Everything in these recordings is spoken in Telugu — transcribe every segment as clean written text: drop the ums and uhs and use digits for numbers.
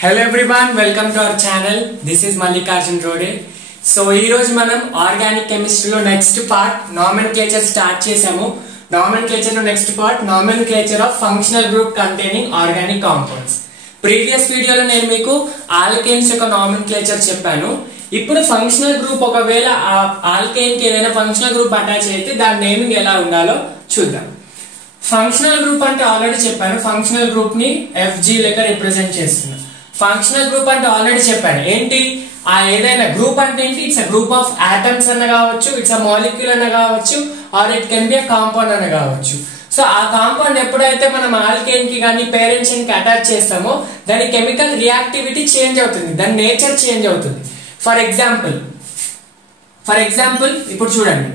Hello everyone, welcome to our channel. This is Mallikarjun Rode. So ee roju manam organic chemistry lo next part nomenclature start chesamu. Nomenclature lo next part nomenclature of functional group containing organic compounds. Previous video lo nenu meeku alkanes yokka nomenclature cheppanu. ఇప్పుడు ఫంక్షనల్ గ్రూప్ ఒకవేళ ఆల్కేన్ కి ఏదైనా ఫంక్షనల్ గ్రూప్ అటాచ్ అయితే దాని నేమింగ్ ఎలా ఉండాలో చూద్దాం. ఫంక్షనల్ గ్రూప్ అంటే ఆల్రెడీ చెప్పాను, ఫంక్షనల్ గ్రూప్ ని FG లెక్క రిప్రజెంట్ చేస్తున్నాను. ఫంక్షనల్ గ్రూప్ అంటే ఆల్రెడీ చెప్పాను ఏంటి, ఆ ఏదైనా గ్రూప్ అంటే ఏంటి, it's a group of atoms అన్న కావచ్చు, ఇట్స్ అ మాలిక్యూల్ అన్న కావచ్చు, or it can be a compound అన్న కావచ్చు. సో ఆ కాంపౌండ్ ఎప్పుడైతే మనం ఆల్కేన్ కి కానీ పేరెంట్స్ కి అటాచ్ చేస్తామో దాని కెమికల్ రియాక్టివిటీ చేంజ్ అవుతుంది, దాని నేచర్ చేంజ్ అవుతుంది. ఫర్ ఎగ్జాంపుల్ ఇప్పుడు చూడండి,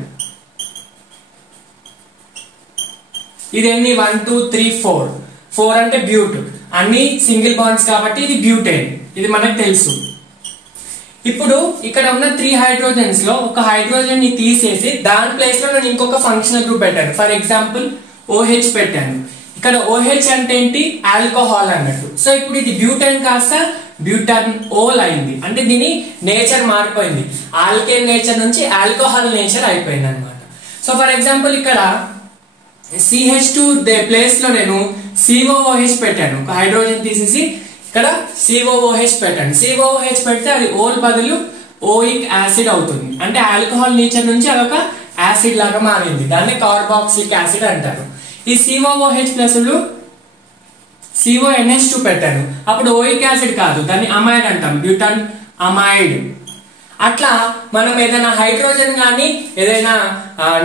ఇది ఎన్ని 1 2 3 4 అంటే బ్యూట్, అన్ని సింగిల్ బాండ్స్ కాబట్టి ఇది బ్యూటేన్, ఇది మనకు తెలుసు. ఇప్పుడు ఇక్కడ ఉన్న 3 హైడ్రోజన్స్ లో ఒక హైడ్రోజన్ ని తీసేసి దాని ప్లేస్ లో నేను ఇంకొక ఫంక్షనల్ గ్రూప్ పెట్టాను. ఫర్ ఎగ్జాంపుల్ OH పెట్టాను. ఇక్కడ OH అంటే ఏంటి, ఆల్కహాల్ అన్నట్టు. సో ఇప్పుడు ఇది బ్యూటేన్ కాస్త బ్యూటానోల్ అయింది, అంటే దీని నేచర్ మారిపోయింది, ఆల్కేన్ నేచర్ నుంచి ఆల్కహాల్ నేచర్ అయిపోయింది అనమాట. సో ఫర్ ఎగ్జాంపుల్ ఇక్కడ CH2 ప్లేస్ లో నేను COOH పెట్టాను, ఒక హైడ్రోజన్ తీసేసి ఇక్కడ COOH పెట్టాను. COOH పెడితే అది ఓల్ బదులు ఓయిక్ యాసిడ్ అవుతుంది, అంటే ఆల్కహాల్ నేచర్ నుంచి అదొక యాసిడ్ లాగా మారింది, దాన్ని కార్బాక్సిలిక్ యాసిడ్ అంటారు. ఈ COOH ప్లస్ CONH2 పెట్టాను, అప్పుడు ఓయిక్ యాసిడ్ కాదు, దాన్ని అమైడ్ అంటాం, బ్యూటాన్ అమైడ్. అట్లా మనం ఏదైనా హైడ్రోజన్ కానీ ఏదైనా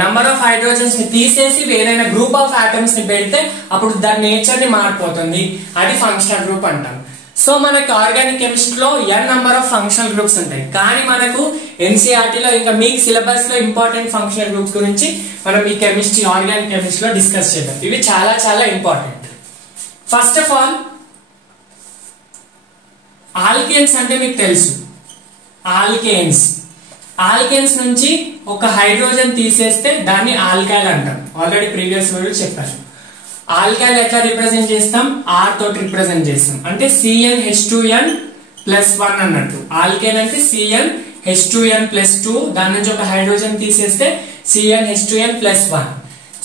నంబర్ ఆఫ్ హైడ్రోజన్స్ ని తీసేసి ఏదైనా గ్రూప్ ఆఫ్ ఆటమ్స్ ని పెడితే అప్పుడు దాని నేచర్ ని మారిపోతుంది, అది ఫంక్షనల్ గ్రూప్ అంటాం. సో మనకి ఆర్గానిక్ కెమిస్ట్రీలో n number of functional groups ఉంటాయి, కానీ మనకు NCERT లో ఇంకా మీకు సిలబస్ లో ఇంపార్టెంట్ ఫంక్షనల్ గ్రూప్స్ గురించి మనం ఈ కెమిస్ట్రీ ఆర్గానిక్ కెమిస్ట్రీలో డిస్కస్ చేద్దాం. ఇవి చాలా చాలా important. First of all alkanes అంటే మీకు తెలుసు, ఆల్కేన్స్ నుంచి ఒక హైడ్రోజన్ తీసేస్తే దాన్ని ఆల్కైల్ అంటాం. ఆల్రెడీ ప్రీవియస్ వీడియో చెప్పాను. ఆల్కైల్ ఎట్లా రిప్రజెంట్ చేస్తాం, R తోటి రిప్రజెంట్ చేస్తాం, అంటే CnH2n+1 అన్నట్టు. ఆల్కైల్ అంటే CnH2n+2, దాని నుంచి ఒక హైడ్రోజన్ తీసేస్తే CnH2n+1.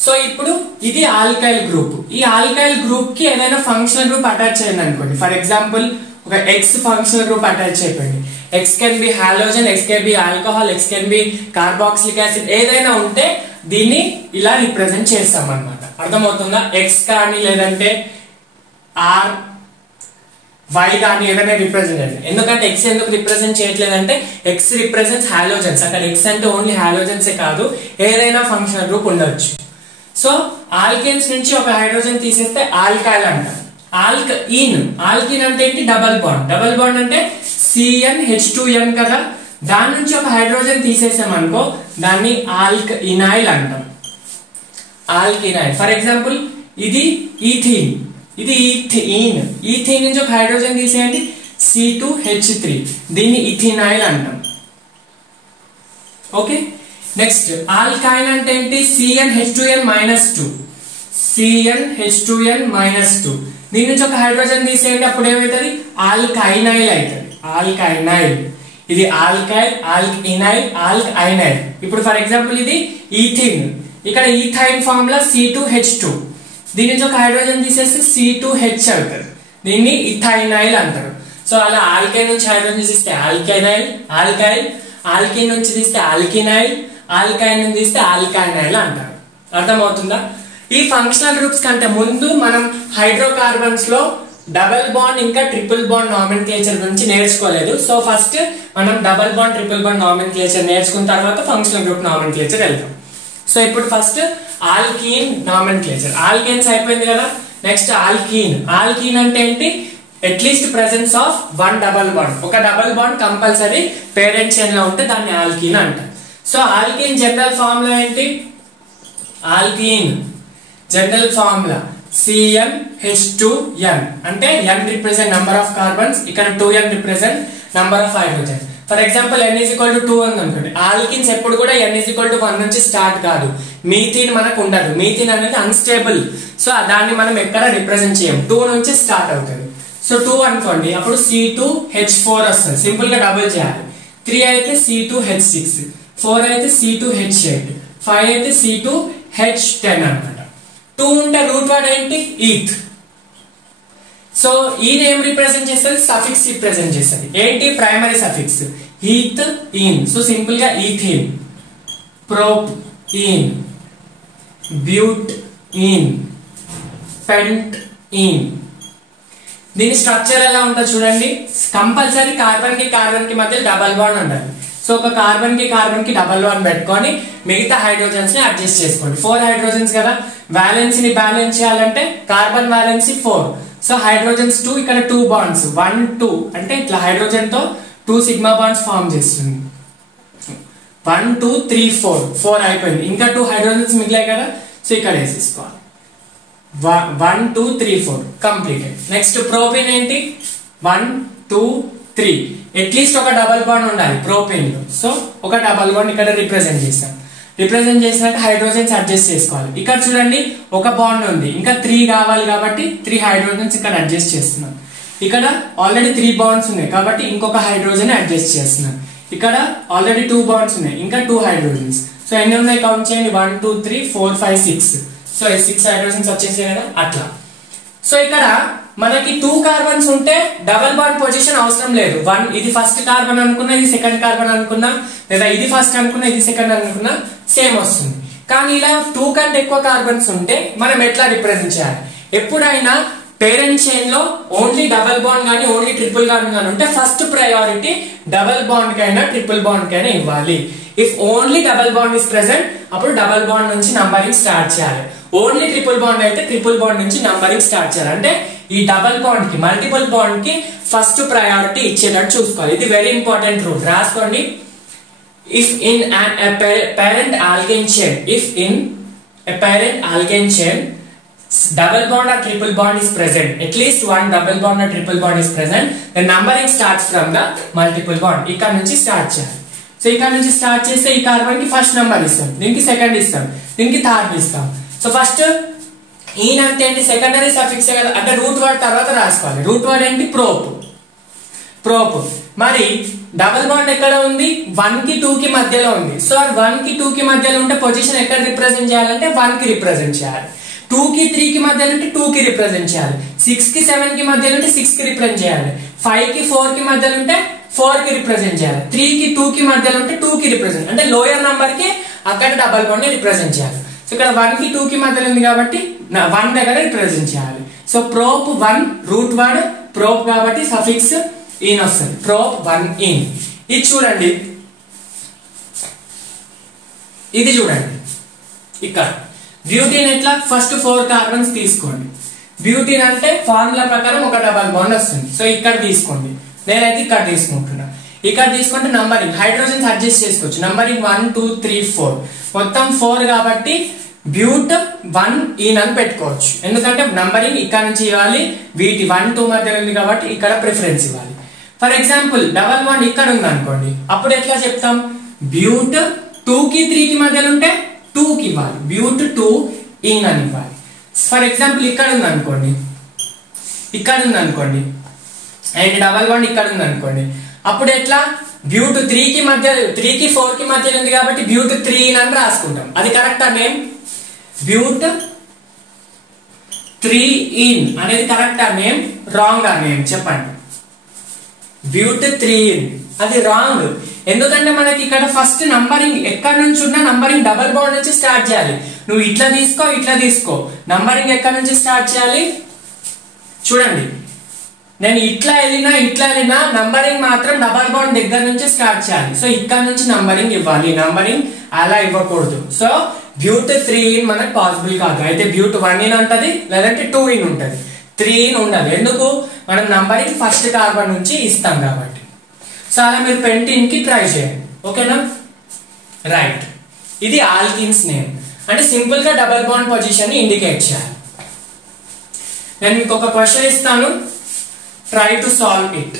సో ఇప్పుడు ఇది ఆల్కైల్ గ్రూప్. ఈ ఆల్కైల్ గ్రూప్ కి ఏదైనా ఫంక్షనల్ గ్రూప్ అటాచ్ చేయండి అనుకోండి. ఫర్ ఎగ్జాంపుల్ ఒక X ఫంక్షనల్ గ్రూప్ అటాచ్ అయిపోయింది. X can be halogen, X can be alcohol, X can be carboxylic acid, ఏదైనా ఉంటే దీన్ని ఇలా రిప్రజెంట్ చేస్తాం అన్నమాట. అర్థమవుతుందా? X కానీ లేదంటే R Y కానీ ఏదైనా రిప్రజెంట్ చేయాలి. ఎందుకంటే X ఎందుకు రిప్రజెంట్ చేయట్లేదంటే X రిప్రజెంట్స్ హాలోజన్స్, అక్కడ X అంటే ఓన్లీ హాలోజన్సే కాదు, ఏదైనా ఫంక్షనల్ గ్రూప్ ఉండొచ్చు. సో ఆల్కేన్స్ నుంచి ఒక హైడ్రోజన్ తీసేస్తే ఆల్కైల్ అంటారు. ఆల్కీన్ అంటే ఏంటి, డబల్ బాండ్ అంటే CnH2n కదా, దాని నుంచి ఒక హైడ్రోజన్ తీసేసామనుకో దాన్ని ఆల్కఇనైల్ అంటాం. ఆల్కఇనైల్. ఫర్ ఎగ్జాంపుల్ ఇది ఈథీన్, ఈథీన్ నుంచి ఒక హైడ్రోజన్ తీసేయండి, C2H3, దీన్ని ఇథినైల్ అంటాం. ఓకే, నెక్స్ట్ ఆల్కైన్ అంటే ఏంటి, CnH2n-2, దీని నుంచి ఒక హైడ్రోజన్ తీసేయండి, అప్పుడు ఏమవుతుంది, ఆల్కైనైల్ అవుతుంది. ఆల్కైనైల్, ఇది ఆల్కైల్, ఆల్కఇనైల్, ఆల్కైనైల్. ఇప్పుడు ఫర్ ఎగ్జాంపుల్ ఇది ఈథిన్, ఇక్కడ ఈథైన్ ఫార్ములా C2H2, దీని నుంచి ఒక హైడ్రోజన్ తీసేస్తే C2H అవుతుంది, దీన్ని ఇథైనైల్ అంటారు. సో అలా ఆల్కైన్ నుంచి హైడ్రోజన్ తీస్తే ఆల్కైనైల్, ఆల్కైన్ నుంచి తీస్తే ఆల్కినైల్, ఆల్కైన్ నుంచి తీస్తే ఆల్కైనైల్ అంటారు. అర్థమవుతుందా? ఈ ఫంక్షనల్ గ్రూప్స్ కంటే ముందు మనం హైడ్రోకార్బన్స్ లో డబల్ బాండ్ ఇంకా ట్రిపుల్ బాండ్ నామెన్క్లేచర్ గురించి నేర్చుకోలేదు. సో ఫస్ట్ మనం double bond triple bond nomenclature నేర్చుకున్న తర్వాత ఫంక్షనల్ గ్రూప్ నామెన్క్లేచర్ వెళ్తాం. సో ఇప్పుడు ఫస్ట్ ఆల్కీన్ నామెన్క్లేచర్. ఆల్కేన్స్ అయిపోయింది కదా, నెక్స్ట్ ఆల్కీన్ అంటే ఏంటి, at least presence of 1 double bond, ఒక double bond compulsory parent chain లో ఉంటే దాన్ని ఆల్కీన్ అంటారు. సో ఆల్కీన్ జనరల్ ఫార్ములా ఏంటి, ఆల్కీన్ జనరల్ ఫార్ములా CnH2n, అంటే n represent number of carbons, ఇక్కడ 2n represent number of hydrogen. For example n=2 అనుకోండి, ఆల్కిన్స్ ఎప్పుడు కూడా n=1 నుంచి స్టార్ట్ కాదు. మీథీన్ మనకు ఉండదు, మీథీన్ అనేది అన్స్టేబుల్, సో దాన్ని మనం ఎక్కడ రిప్రజెంట్ చేయం, 2 నుంచి స్టార్ట్ అవుతుంది. సో 2 అనుకోండి, అప్పుడు C2H4 వస్తుంది. సింపుల్ గా డబుల్ చేయాలి. 3 అయితే C2H6, 4 అయితే C2H8, 5 అయితే C2H10 అన్నమాట. 2 ఉంటే రూట్ వర్డ్ ఏంటి? ఈథ్. సో ఈథ్ ఏం రిప్రజెంట్ చేస్తుంది? సఫిక్స్ రిప్రజెంట్ చేస్తుంది. ఏంటి? Primary suffix. Ethene. So simple గా ethene, propene, butene, pentene. దీని స్ట్రక్చర్ ఎలా ఉంటుందో చూడండి. కంపల్సరీ కార్బన్ కి మధ్య డబల్ బాండ్ ఉండాలి. సో ఒక కార్బన్ కి డబల్ బాండ్ పెట్టుకొని మిగతా హైడ్రోజన్స్ ని అడ్జస్ట్ చేసుకోండి. 4 హైడ్రోజన్స్ కదా, వ్యాలెన్స్ ని బ్యాలెన్స్ చేయాలంటే కార్బన్ వ్యాలెన్సీ 4. సో హైడ్రోజన్స్ 2, ఇక్కడ 2 బాండ్స్ 1 2 అంటే ఇట్లా హైడ్రోజన్ తో 2 సిగ్మా బాండ్స్ ఫామ్ చేస్తుంది. 1 2 3 4 అయిపోయింది. ఇంకా 2 హైడ్రోజన్స్ మిగిలాయి కదా, సో ఇక్కడ వేసేసుకోవాలి. 1 2 3 4 కంప్లీటెడ్. నెక్స్ట్ ప్రోపేన్ ఏంటి? 1 2 3. అట్లీస్ట్ ఒక డబల్ బాండ్ ఉండాలి ప్రోపేన్ లో. సో ఒక డబల్ బాండ్ ఇక్కడ రిప్రజెంట్ చేస్తాం. రిప్రజెంట్ చేసినట్టు హైడ్రోజన్స్ అడ్జస్ట్ చేసుకోవాలి. ఇక్కడ చూడండి ఒక బాండ్ ఉంది, ఇంకా 3 కావాలి కాబట్టి 3 హైడ్రోజన్స్ ఇక్కడ అడ్జస్ట్ చేస్తున్నాం. ఇక్కడ ఆల్రెడీ 3 బాండ్స్ ఉన్నాయి కాబట్టి ఇంకొక హైడ్రోజన్ అడ్జస్ట్ చేస్తున్నాం. ఇక్కడ ఆల్రెడీ 2 బాండ్స్ ఉన్నాయి, ఇంకా 2 హైడ్రోజన్స్. సో ఎన్ని ఉన్నాయి కౌంట్ చేయండి. 1 2 3 4 5 6. సో 6 హైడ్రోజన్స్ వచ్చేసాయి కదా అట్లా. సో ఇక్కడ మనకి 2 కార్బన్స్ ఉంటే డబల్ బాండ్ పొజిషన్ అవసరం లేదు. 1 ఇది ఫస్ట్ కార్బన్ అనుకున్నా, ఇది సెకండ్ కార్బన్ అనుకున్నా, లేదా ఇది ఫస్ట్ అనుకున్నా, ఇది సెకండ్ అనుకున్నా సేమ్ వస్తుంది. కానీ ఇలా 2 కంటే ఎక్కువ కార్బన్స్ ఉంటే మనం ఎట్లా రిప్రజెంట్ చేయాలి? ఎప్పుడైనా పేరెంట్ చైన్ లో ఓన్లీ డబల్ బాండ్ గానీ ఓన్లీ ట్రిపుల్ బాండ్ గానీ ఉంటే ఫస్ట్ ప్రయారిటీ డబల్ బాండ్ కైనా ట్రిపుల్ బాండ్ కైనా ఇవ్వాలి. If only double bond is present అప్పుడు డబల్ బాండ్ నుంచి నంబరింగ్ స్టార్ట్ చేయాలి. ఓన్లీ ట్రిపుల్ బాండ్ అయితే ట్రిపుల్ బాండ్ నుంచి నంబరింగ్ స్టార్ట్ చేయాలి. అంటే ఈ డబల్ బాండ్ కి మల్టిపుల్ బాండ్ కి ఫస్ట్ ప్రయారిటీ ఇచ్చేటట్టు చూసుకోవాలి. ఇది వెరీ ఇంపార్టెంట్ రూల్, రాసుకోండి. If in parent alkane chain, if in a parent alkane chain double bond or triple bond is present, at least one double bond or triple bond is present, the numbering starts from the multiple bond. ఇక్కడ నుంచి స్టార్ట్ చేయాలి. సో ఇక్కడ నుంచి స్టార్ట్ చేస్తే ఈ కార్బన్ కి ఫస్ట్ నెంబర్ ఇస్తాం, దీనికి సెకండ్ ఇస్తాం, దీనికి థర్డ్ ఇస్తాం. సో ఫస్ట్ ఈన్ అంటే ఏంటి? సెకండరీ సఫిక్స్ కదా, అంటే రూట్ వర్డ్ తర్వాత రాసుకోవాలి. రూట్ వర్డ్ ఏంటి? ప్రోప్. మరి డబల్ బాండ్ ఎక్కడ ఉంది? 1 కి 2 కి మధ్యలో ఉంది. సో 1 కి 2 కి మధ్యలో ఉంటే పొజిషన్ ఎక్కడ రిప్రజెంట్ చేయాలంటే 1 కి రిప్రజెంట్ చేయాలి. 2 కి 3 కి మధ్యలో ఉంటే 2 కి రిప్రజెంట్ చేయాలి. 6 కి 7 కి మధ్యలో ఉంటే 6 కి రిప్రజెంట్ చేయాలి. 5 కి 4 కి మధ్యలో ఉంటే 4 కి రిప్రజెంట్ చేయాలి. 3 కి 2 కి మధ్యలో ఉంటే 2 కి రిప్రజెంట్, అంటే లోయర్ నంబర్ కి అక్కడ డబల్ బాండ్ ని రిప్రజెంట్ చేయాలి. సో ఇక్కడ 1 కి 2 కి మధ్యలో ఉంది కాబట్టి 1 దగ్గర రిప్రజెంట్ చేయాలి. So prop 1 root word prop కాబట్టి సఫిక్స్ ఇన్ వస్తుంది. Prop 1 in. ఇది చూడండి, ఇది చూడండి ఇక్కడ బ్యూటీన్ ఎట్లా? ఫస్ట్ 4 కార్బన్స్ తీసుకోండి. బ్యూటీన్ అంటే ఫార్ములా ప్రకారం ఒక డబల్ బాండ్ వస్తుంది. సో ఇక్కడ తీసుకోండి, నేనైతే ఇక్కడ తీసుకుంటున్నా. ఇక్కడ తీసుకుంటే నంబరింగ్ హైడ్రోజన్స్ అడ్జస్ట్ చేసుకోవచ్చు. నంబరింగ్ 1 2 3 4 మొత్తం 4 కాబట్టి బ్యూట్ 1 ఈన్ అని పెట్టుకోవచ్చు. ఎందుకంటే నంబరింగ్ ఇక్కడ నుంచి ఇవ్వాలి, వీటి 1 2 మధ్యలో ఉంది కాబట్టి ఇక్కడ ప్రిఫరెన్స్ ఇవ్వాలి. ఫర్ ఎగ్జాంపుల్ డబల్ బాండ్ ఇక్కడ ఉంది అనుకోండి, అప్పుడు ఎట్లా చెప్తాం? బ్యూట్ 2 కి 3 కి మధ్యలో ఉంటే 2 కి ఇవ్వాలి, బ్యూట్ 2 ఈన్ అని ఇవ్వాలి. ఫర్ ఎగ్జాంపుల్ ఇక్కడ ఉంది అనుకోండి, అండ్ డబల్ బాండ్ ఇక్కడ ఉంది అనుకోండి, అప్పుడు ఎట్లా? బ్యూట్ 3 కి 4 కి మధ్యలో ఉంది కాబట్టి బ్యూట్ 3 ఈన్ అని రాసుకుంటాం. అది కరెక్టా నేమ్? బ్యూట్ 3 ఈన్ అనేది కరెక్టా నేమ్? రాంగ్ ఆ నేమ్ చెప్పండి. బ్యూట్ 3 ఈన్ అది రాంగ్. ఎందుకంటే మనకి ఇక్కడ ఫస్ట్ నంబరింగ్ ఎక్కడ నుంచి ఉన్నా నంబరింగ్ డబల్ బాండ్ నుంచి స్టార్ట్ చేయాలి. నువ్వు ఇట్లా తీసుకో, నంబరింగ్ ఎక్కడ నుంచి స్టార్ట్ చేయాలి? చూడండి, నేను ఇట్లా వెళ్ళినా నంబరింగ్ మాత్రం డబల్ బాండ్ దగ్గర నుంచి స్టార్ట్ చేయాలి. సో ఇక్కడ నుంచి నంబరింగ్ ఇవ్వాలి, నంబరింగ్ అలా ఇవ్వకూడదు. సో బ్యూట్ 3 ఈన్ మనకు పాసిబుల్ కాదు. అయితే బ్యూట్ 1 ఈన్ ఉంటది, లేదంటే 2 ఈన్ ఉంటది, 3 ఈన్ ఉండదు. ఎందుకు? మనం నంబరింగ్ ఫస్ట్ కార్బన్ నుంచి ఇస్తాం కాబట్టి. సో అలా మీరు పెంటీన్ కి ట్రై చేయండి, ఓకేనా? రైట్, ఇది ఆల్కిన్స్ నేమ్. అంటే సింపుల్ గా డబల్ బాండ్ పొజిషన్ ని ఇండికేట్ చేయాలి. నేను మీకు ఒక క్వశ్చన్ ఇస్తాను, try to solve it.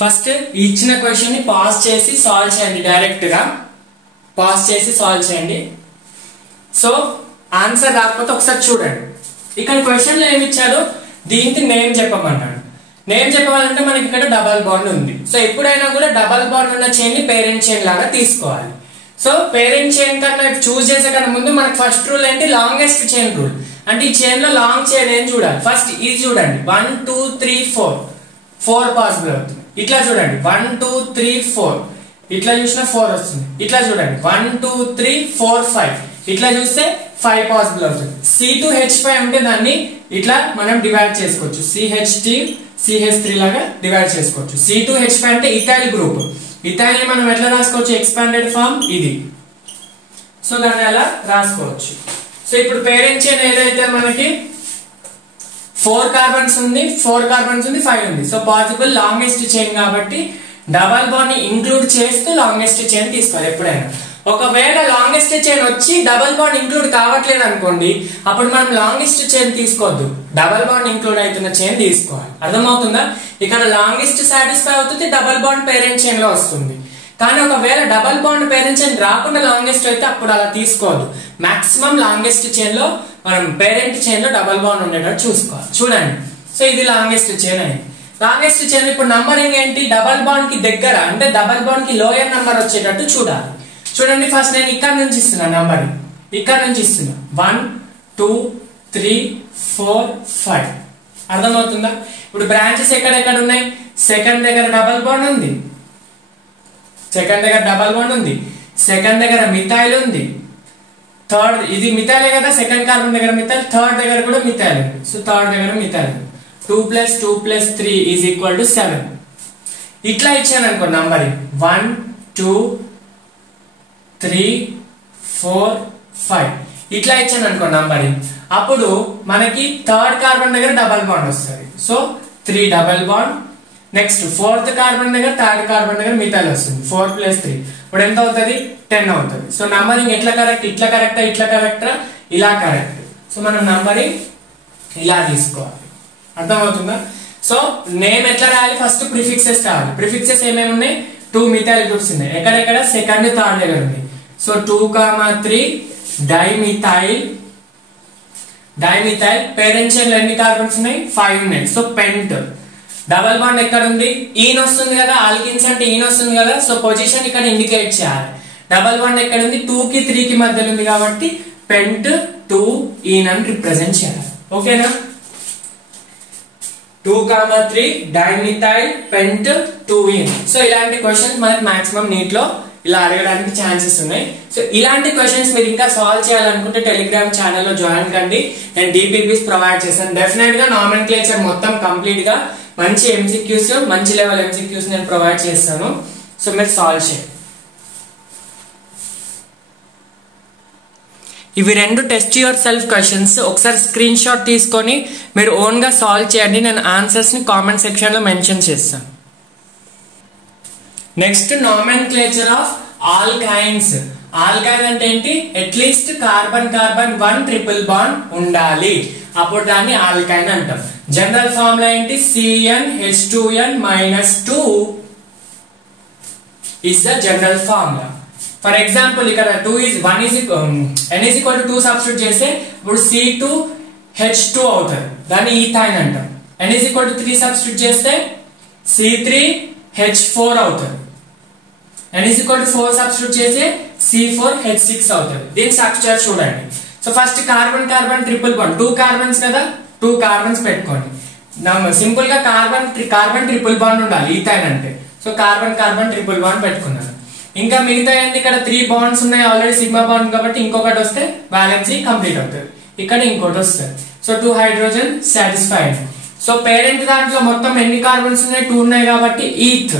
First ఇచ్చిన క్వశ్చన్ ని పాస్ చేసి సాల్వ్ చేయండి, డైరెక్ట్ గా పాస్ చేసి సాల్వ్ చేయండి. సో ఆన్సర్ రాకపోతే ఒకసారి చూడండి. ఇక్కడ క్వశ్చన్ లో ఏమి ఇచ్చారు, దీనికి నేమ్ చెప్పమంటాడు. నేమ్ చెప్పాలంటే మనకి ఇక్కడ డబల్ బాండ్ ఉంది. సో ఎప్పుడైనా కూడా డబల్ బాండ్ ఉన్న చైన్ ని పేరెంట్ చైన్ లాగా తీసుకోవాలి. సో పేరెంట్ చైన్ కన్నా చూస్ చేసే కన్నా ముందు మనకి ఫస్ట్ రూల్ ఏంటి, లాంగెస్ట్ చైన్ రూల్. అంటే ఈ చైన్ లో లాంగ్ చైన్ ఏం చూడాలి, ఫస్ట్ ఇది చూడండి 1 2 3 4 పాసిబుల్ అవుతుంది. ఇట్లా చూడండి 1 2 3 4, ఇట్లా చూసినా 4 వస్తుంది. ఇట్లా చూడండి 1 2 3 4 5, ఇట్లా చూస్తే 5 పాసిబుల్ అవుతుంది. C2H5 ఉంటే దాన్ని ఇట్లా మనం డివైడ్ చేసుకోవచ్చు, CH3 లాగా డివైడ్ చేసుకోవచ్చు. C2H5 అంటే ఇథైల్ గ్రూప్. ఇథైల్ ని మనం ఎట్లా రాసుకోవచ్చు, ఎక్స్పాండెడ్ ఫామ్ ఇది. సో దాన్ని అలా రాసుకోవచ్చు. సో ఇప్పుడు పేరెంట్ చైన్ ఏదైతే మనకి 4 కార్బన్స్ ఉంది, 5 ఉంది. సో పాసిబుల్ లాంగెస్ట్ చైన్ కాబట్టి డబల్ బాండ్ ని ఇంక్లూడ్ చేస్తూ లాంగెస్ట్ చైన్ తీసుకోవాలి ఎప్పుడైనా. ఒకవేళ లాంగెస్ట్ చైన్ వచ్చి డబల్ బాండ్ ఇంక్లూడ్ కావట్లేదు అనుకోండి, అప్పుడు మనం లాంగెస్ట్ చైన్ తీసుకోవద్దు, డబల్ బాండ్ ఇంక్లూడ్ అవుతున్న చైన్ తీసుకోవాలి. అర్థమవుతుందా? ఇక్కడ లాంగెస్ట్ సాటిస్ఫై అవుతుంది, డబల్ బాండ్ పేరెంట్ చైన్ లో వస్తుంది. కానీ ఒకవేళ డబల్ బాండ్ పేరెంట్ చైన్ రాకుండా లాంగెస్ట్ అయితే అప్పుడు అలా తీసుకోవద్దు. మాక్సిమం లాంగెస్ట్ చైన్ లో మనం పేరెంట్ చైన్ లో డబల్ బాండ్ ఉండేటట్టు చూసుకోవాలి. చూడండి, సో ఇది లాంగెస్ట్ చైన్ అయింది. లాంగెస్ట్ చైన్ ఇప్పుడు నంబరింగ్ ఏంటి, డబల్ బాండ్ కి దగ్గర అంటే డబల్ బాండ్ కి లోయర్ నంబర్ వచ్చేటట్టు చూడాలి. చూడండి, ఫస్ట్ నేను ఇక్కడ నుంచి ఇస్తున్నా నంబర్, ఇక్కడ నుంచి ఇస్తున్నా 1 2 3 4 5. అర్థమవుతుందా? ఇప్పుడు బ్రాంచెస్ ఎక్కడెక్కడ ఉన్నాయి, సెకండ్ దగ్గర డబల్ బాండ్ ఉంది, సెకండ్ దగ్గర మిథైల్ ఉంది, థర్డ్ ఇది మిథైలే కదా, సెకండ్ కార్బన్ దగ్గర మిథైల్, థర్డ్ దగ్గర కూడా మిథైల్ ఉంది. సో థర్డ్ దగ్గర మిథైల్ 2 + 2 + 3 = 7. ఇట్లా ఇచ్చాను అనుకో నంబరింగ్ 1 2 3 4 5 ఇట్లా ఇచ్చాను అనుకో నంబరింగ్, అప్పుడు మనకి థర్డ్ కార్బన్ దగ్గర డబల్ బాండ్ వస్తుంది. So 3 double bond. Next fourth carbon దగ్గర థర్డ్ కార్బన్ దగ్గర మిథైల్ వస్తుంది, 4 + 3 ఇప్పుడు ఎంత అవుతుంది, 10 అవుతుంది. సో నంబరింగ్ ఎట్లా కరెక్ట్, ఇట్లా కరెక్టా, ఇట్లా కరెక్టా, ఇలా కరెక్ట్. సో మనం నంబరింగ్ ఇలా తీసుకోవాలి. అర్థమవుతుందా? సో నేమ్ ఎట్లా రాయాలి, ఫస్ట్ ప్రిఫిక్సెస్ రావాలి. ప్రిఫిక్సెస్ ఏమేమి ఉన్నాయి, 2 మిథైల్ గ్రూప్స్ ఉన్నాయి. ఎక్కడెక్కడ, సెకండ్ థర్డ్ దగ్గర ఉంది. So 2, 3 dimethyl. పేరెంట్ చైన్ లో ఎన్ని కార్బన్స్ ఉన్నాయి, 5 ఉన్నాయి. సో పెంట్. డబల్ బాండ్ ఎక్కడ ఉంది, ఈన్ వస్తుంది కదా, ఆల్కిన్స్ అంటే ఈన్ వస్తుంది కదా. సో పొజిషన్ ఇక్కడ ఇండికేట్ చేయాలి. డబల్ బాండ్ ఎక్కడ ఉంది, 2 కి 3 కి మధ్యలో ఉంది కాబట్టి పెంట్ 2 ఈన్ అని రిప్రజెంట్ చేయాలి. ఓకేనా? 2, 3 డైమిథైల్ పెంట్ 2 ఈన్. సో ఇలాంటి క్వశ్చన్స్ మనకి మాక్సిమం నీట్ లో ఇలా అడగడానికి ఛాన్సెస్ ఉన్నాయి. సో ఇలాంటి క్వశ్చన్స్ మీరు ఇంకా సాల్వ్ చేయాలనుకుంటే టెలిగ్రామ్ ఛానల్లో జాయిన్ కండి. నేను DPPs ప్రొవైడ్ చేశాను. డెఫినెట్ గా నామెన్క్లేచర్ మొత్తం కంప్లీట్ గా మంచి MCQs, మంచి లెవెల్ MCQs నేను ప్రొవైడ్ చేస్తాను. సో మీరు సాల్వ్ చేయండి. ఇవి 2 టెస్ట్ యువర్ సెల్ఫ్ క్వశ్చన్స్. ఒకసారి స్క్రీన్ షాట్ తీసుకొని మీరు ఓన్ గా సాల్వ్ చేయండి. నేను ఆన్సర్స్ ని కామెంట్ సెక్షన్ లో మెన్షన్ చేస్తాను. Next nomenclature of alkynes. ఆల్కైన్ అంటే ఏంటి, అట్లీస్ట్ కార్బన్ 1 ట్రిపుల్ బాండ్ ఉండాలి, అప్పుడు దాన్ని ఆల్కైన్ అంటాం. జనరల్ ఫార్ములా ఏంటి, CnH2n-2 is the general formula. For example ఇక్కడ n is equal to 2 substitute చేస్తే ఇప్పుడు C2H2 అవుతుంది, దాన్ని ఈథైన్ అంటాం. n is equal to 3 substitute చేస్తే C3H4 అవుతుంది. n is equal to 4 substitute చేస్తే C4H6 అవుతుంది. దీని స్ట్రక్చర్ చూడండి. So first carbon triple bond, 2 carbons కదా, 2 కార్బన్స్ పెట్టుకోండి. సింపుల్ గా కార్బన్ ట్రిపుల్ బాండ్ ఉండాలి ఈథైన్ అంటే. సో కార్బన్ ట్రిపుల్ బాండ్ పెట్టుకున్నాను. ఇంకా మిగతా ఏంటి, ఇక్కడ 3 బాండ్స్ ఉన్నాయి ఆల్రెడీ, సిగ్మా బాండ్ కాబట్టి ఇంకొకటి వస్తే బ్యాలెన్స్ కంప్లీట్ అవుతుంది. ఇక్కడ ఇంకోటి వస్తుంది. So 2 hydrogen satisfied. So parent దాంట్లో మొత్తం ఎన్ని కార్బన్స్ ఉన్నాయి, 2 ఉన్నాయి కాబట్టి ఈత్.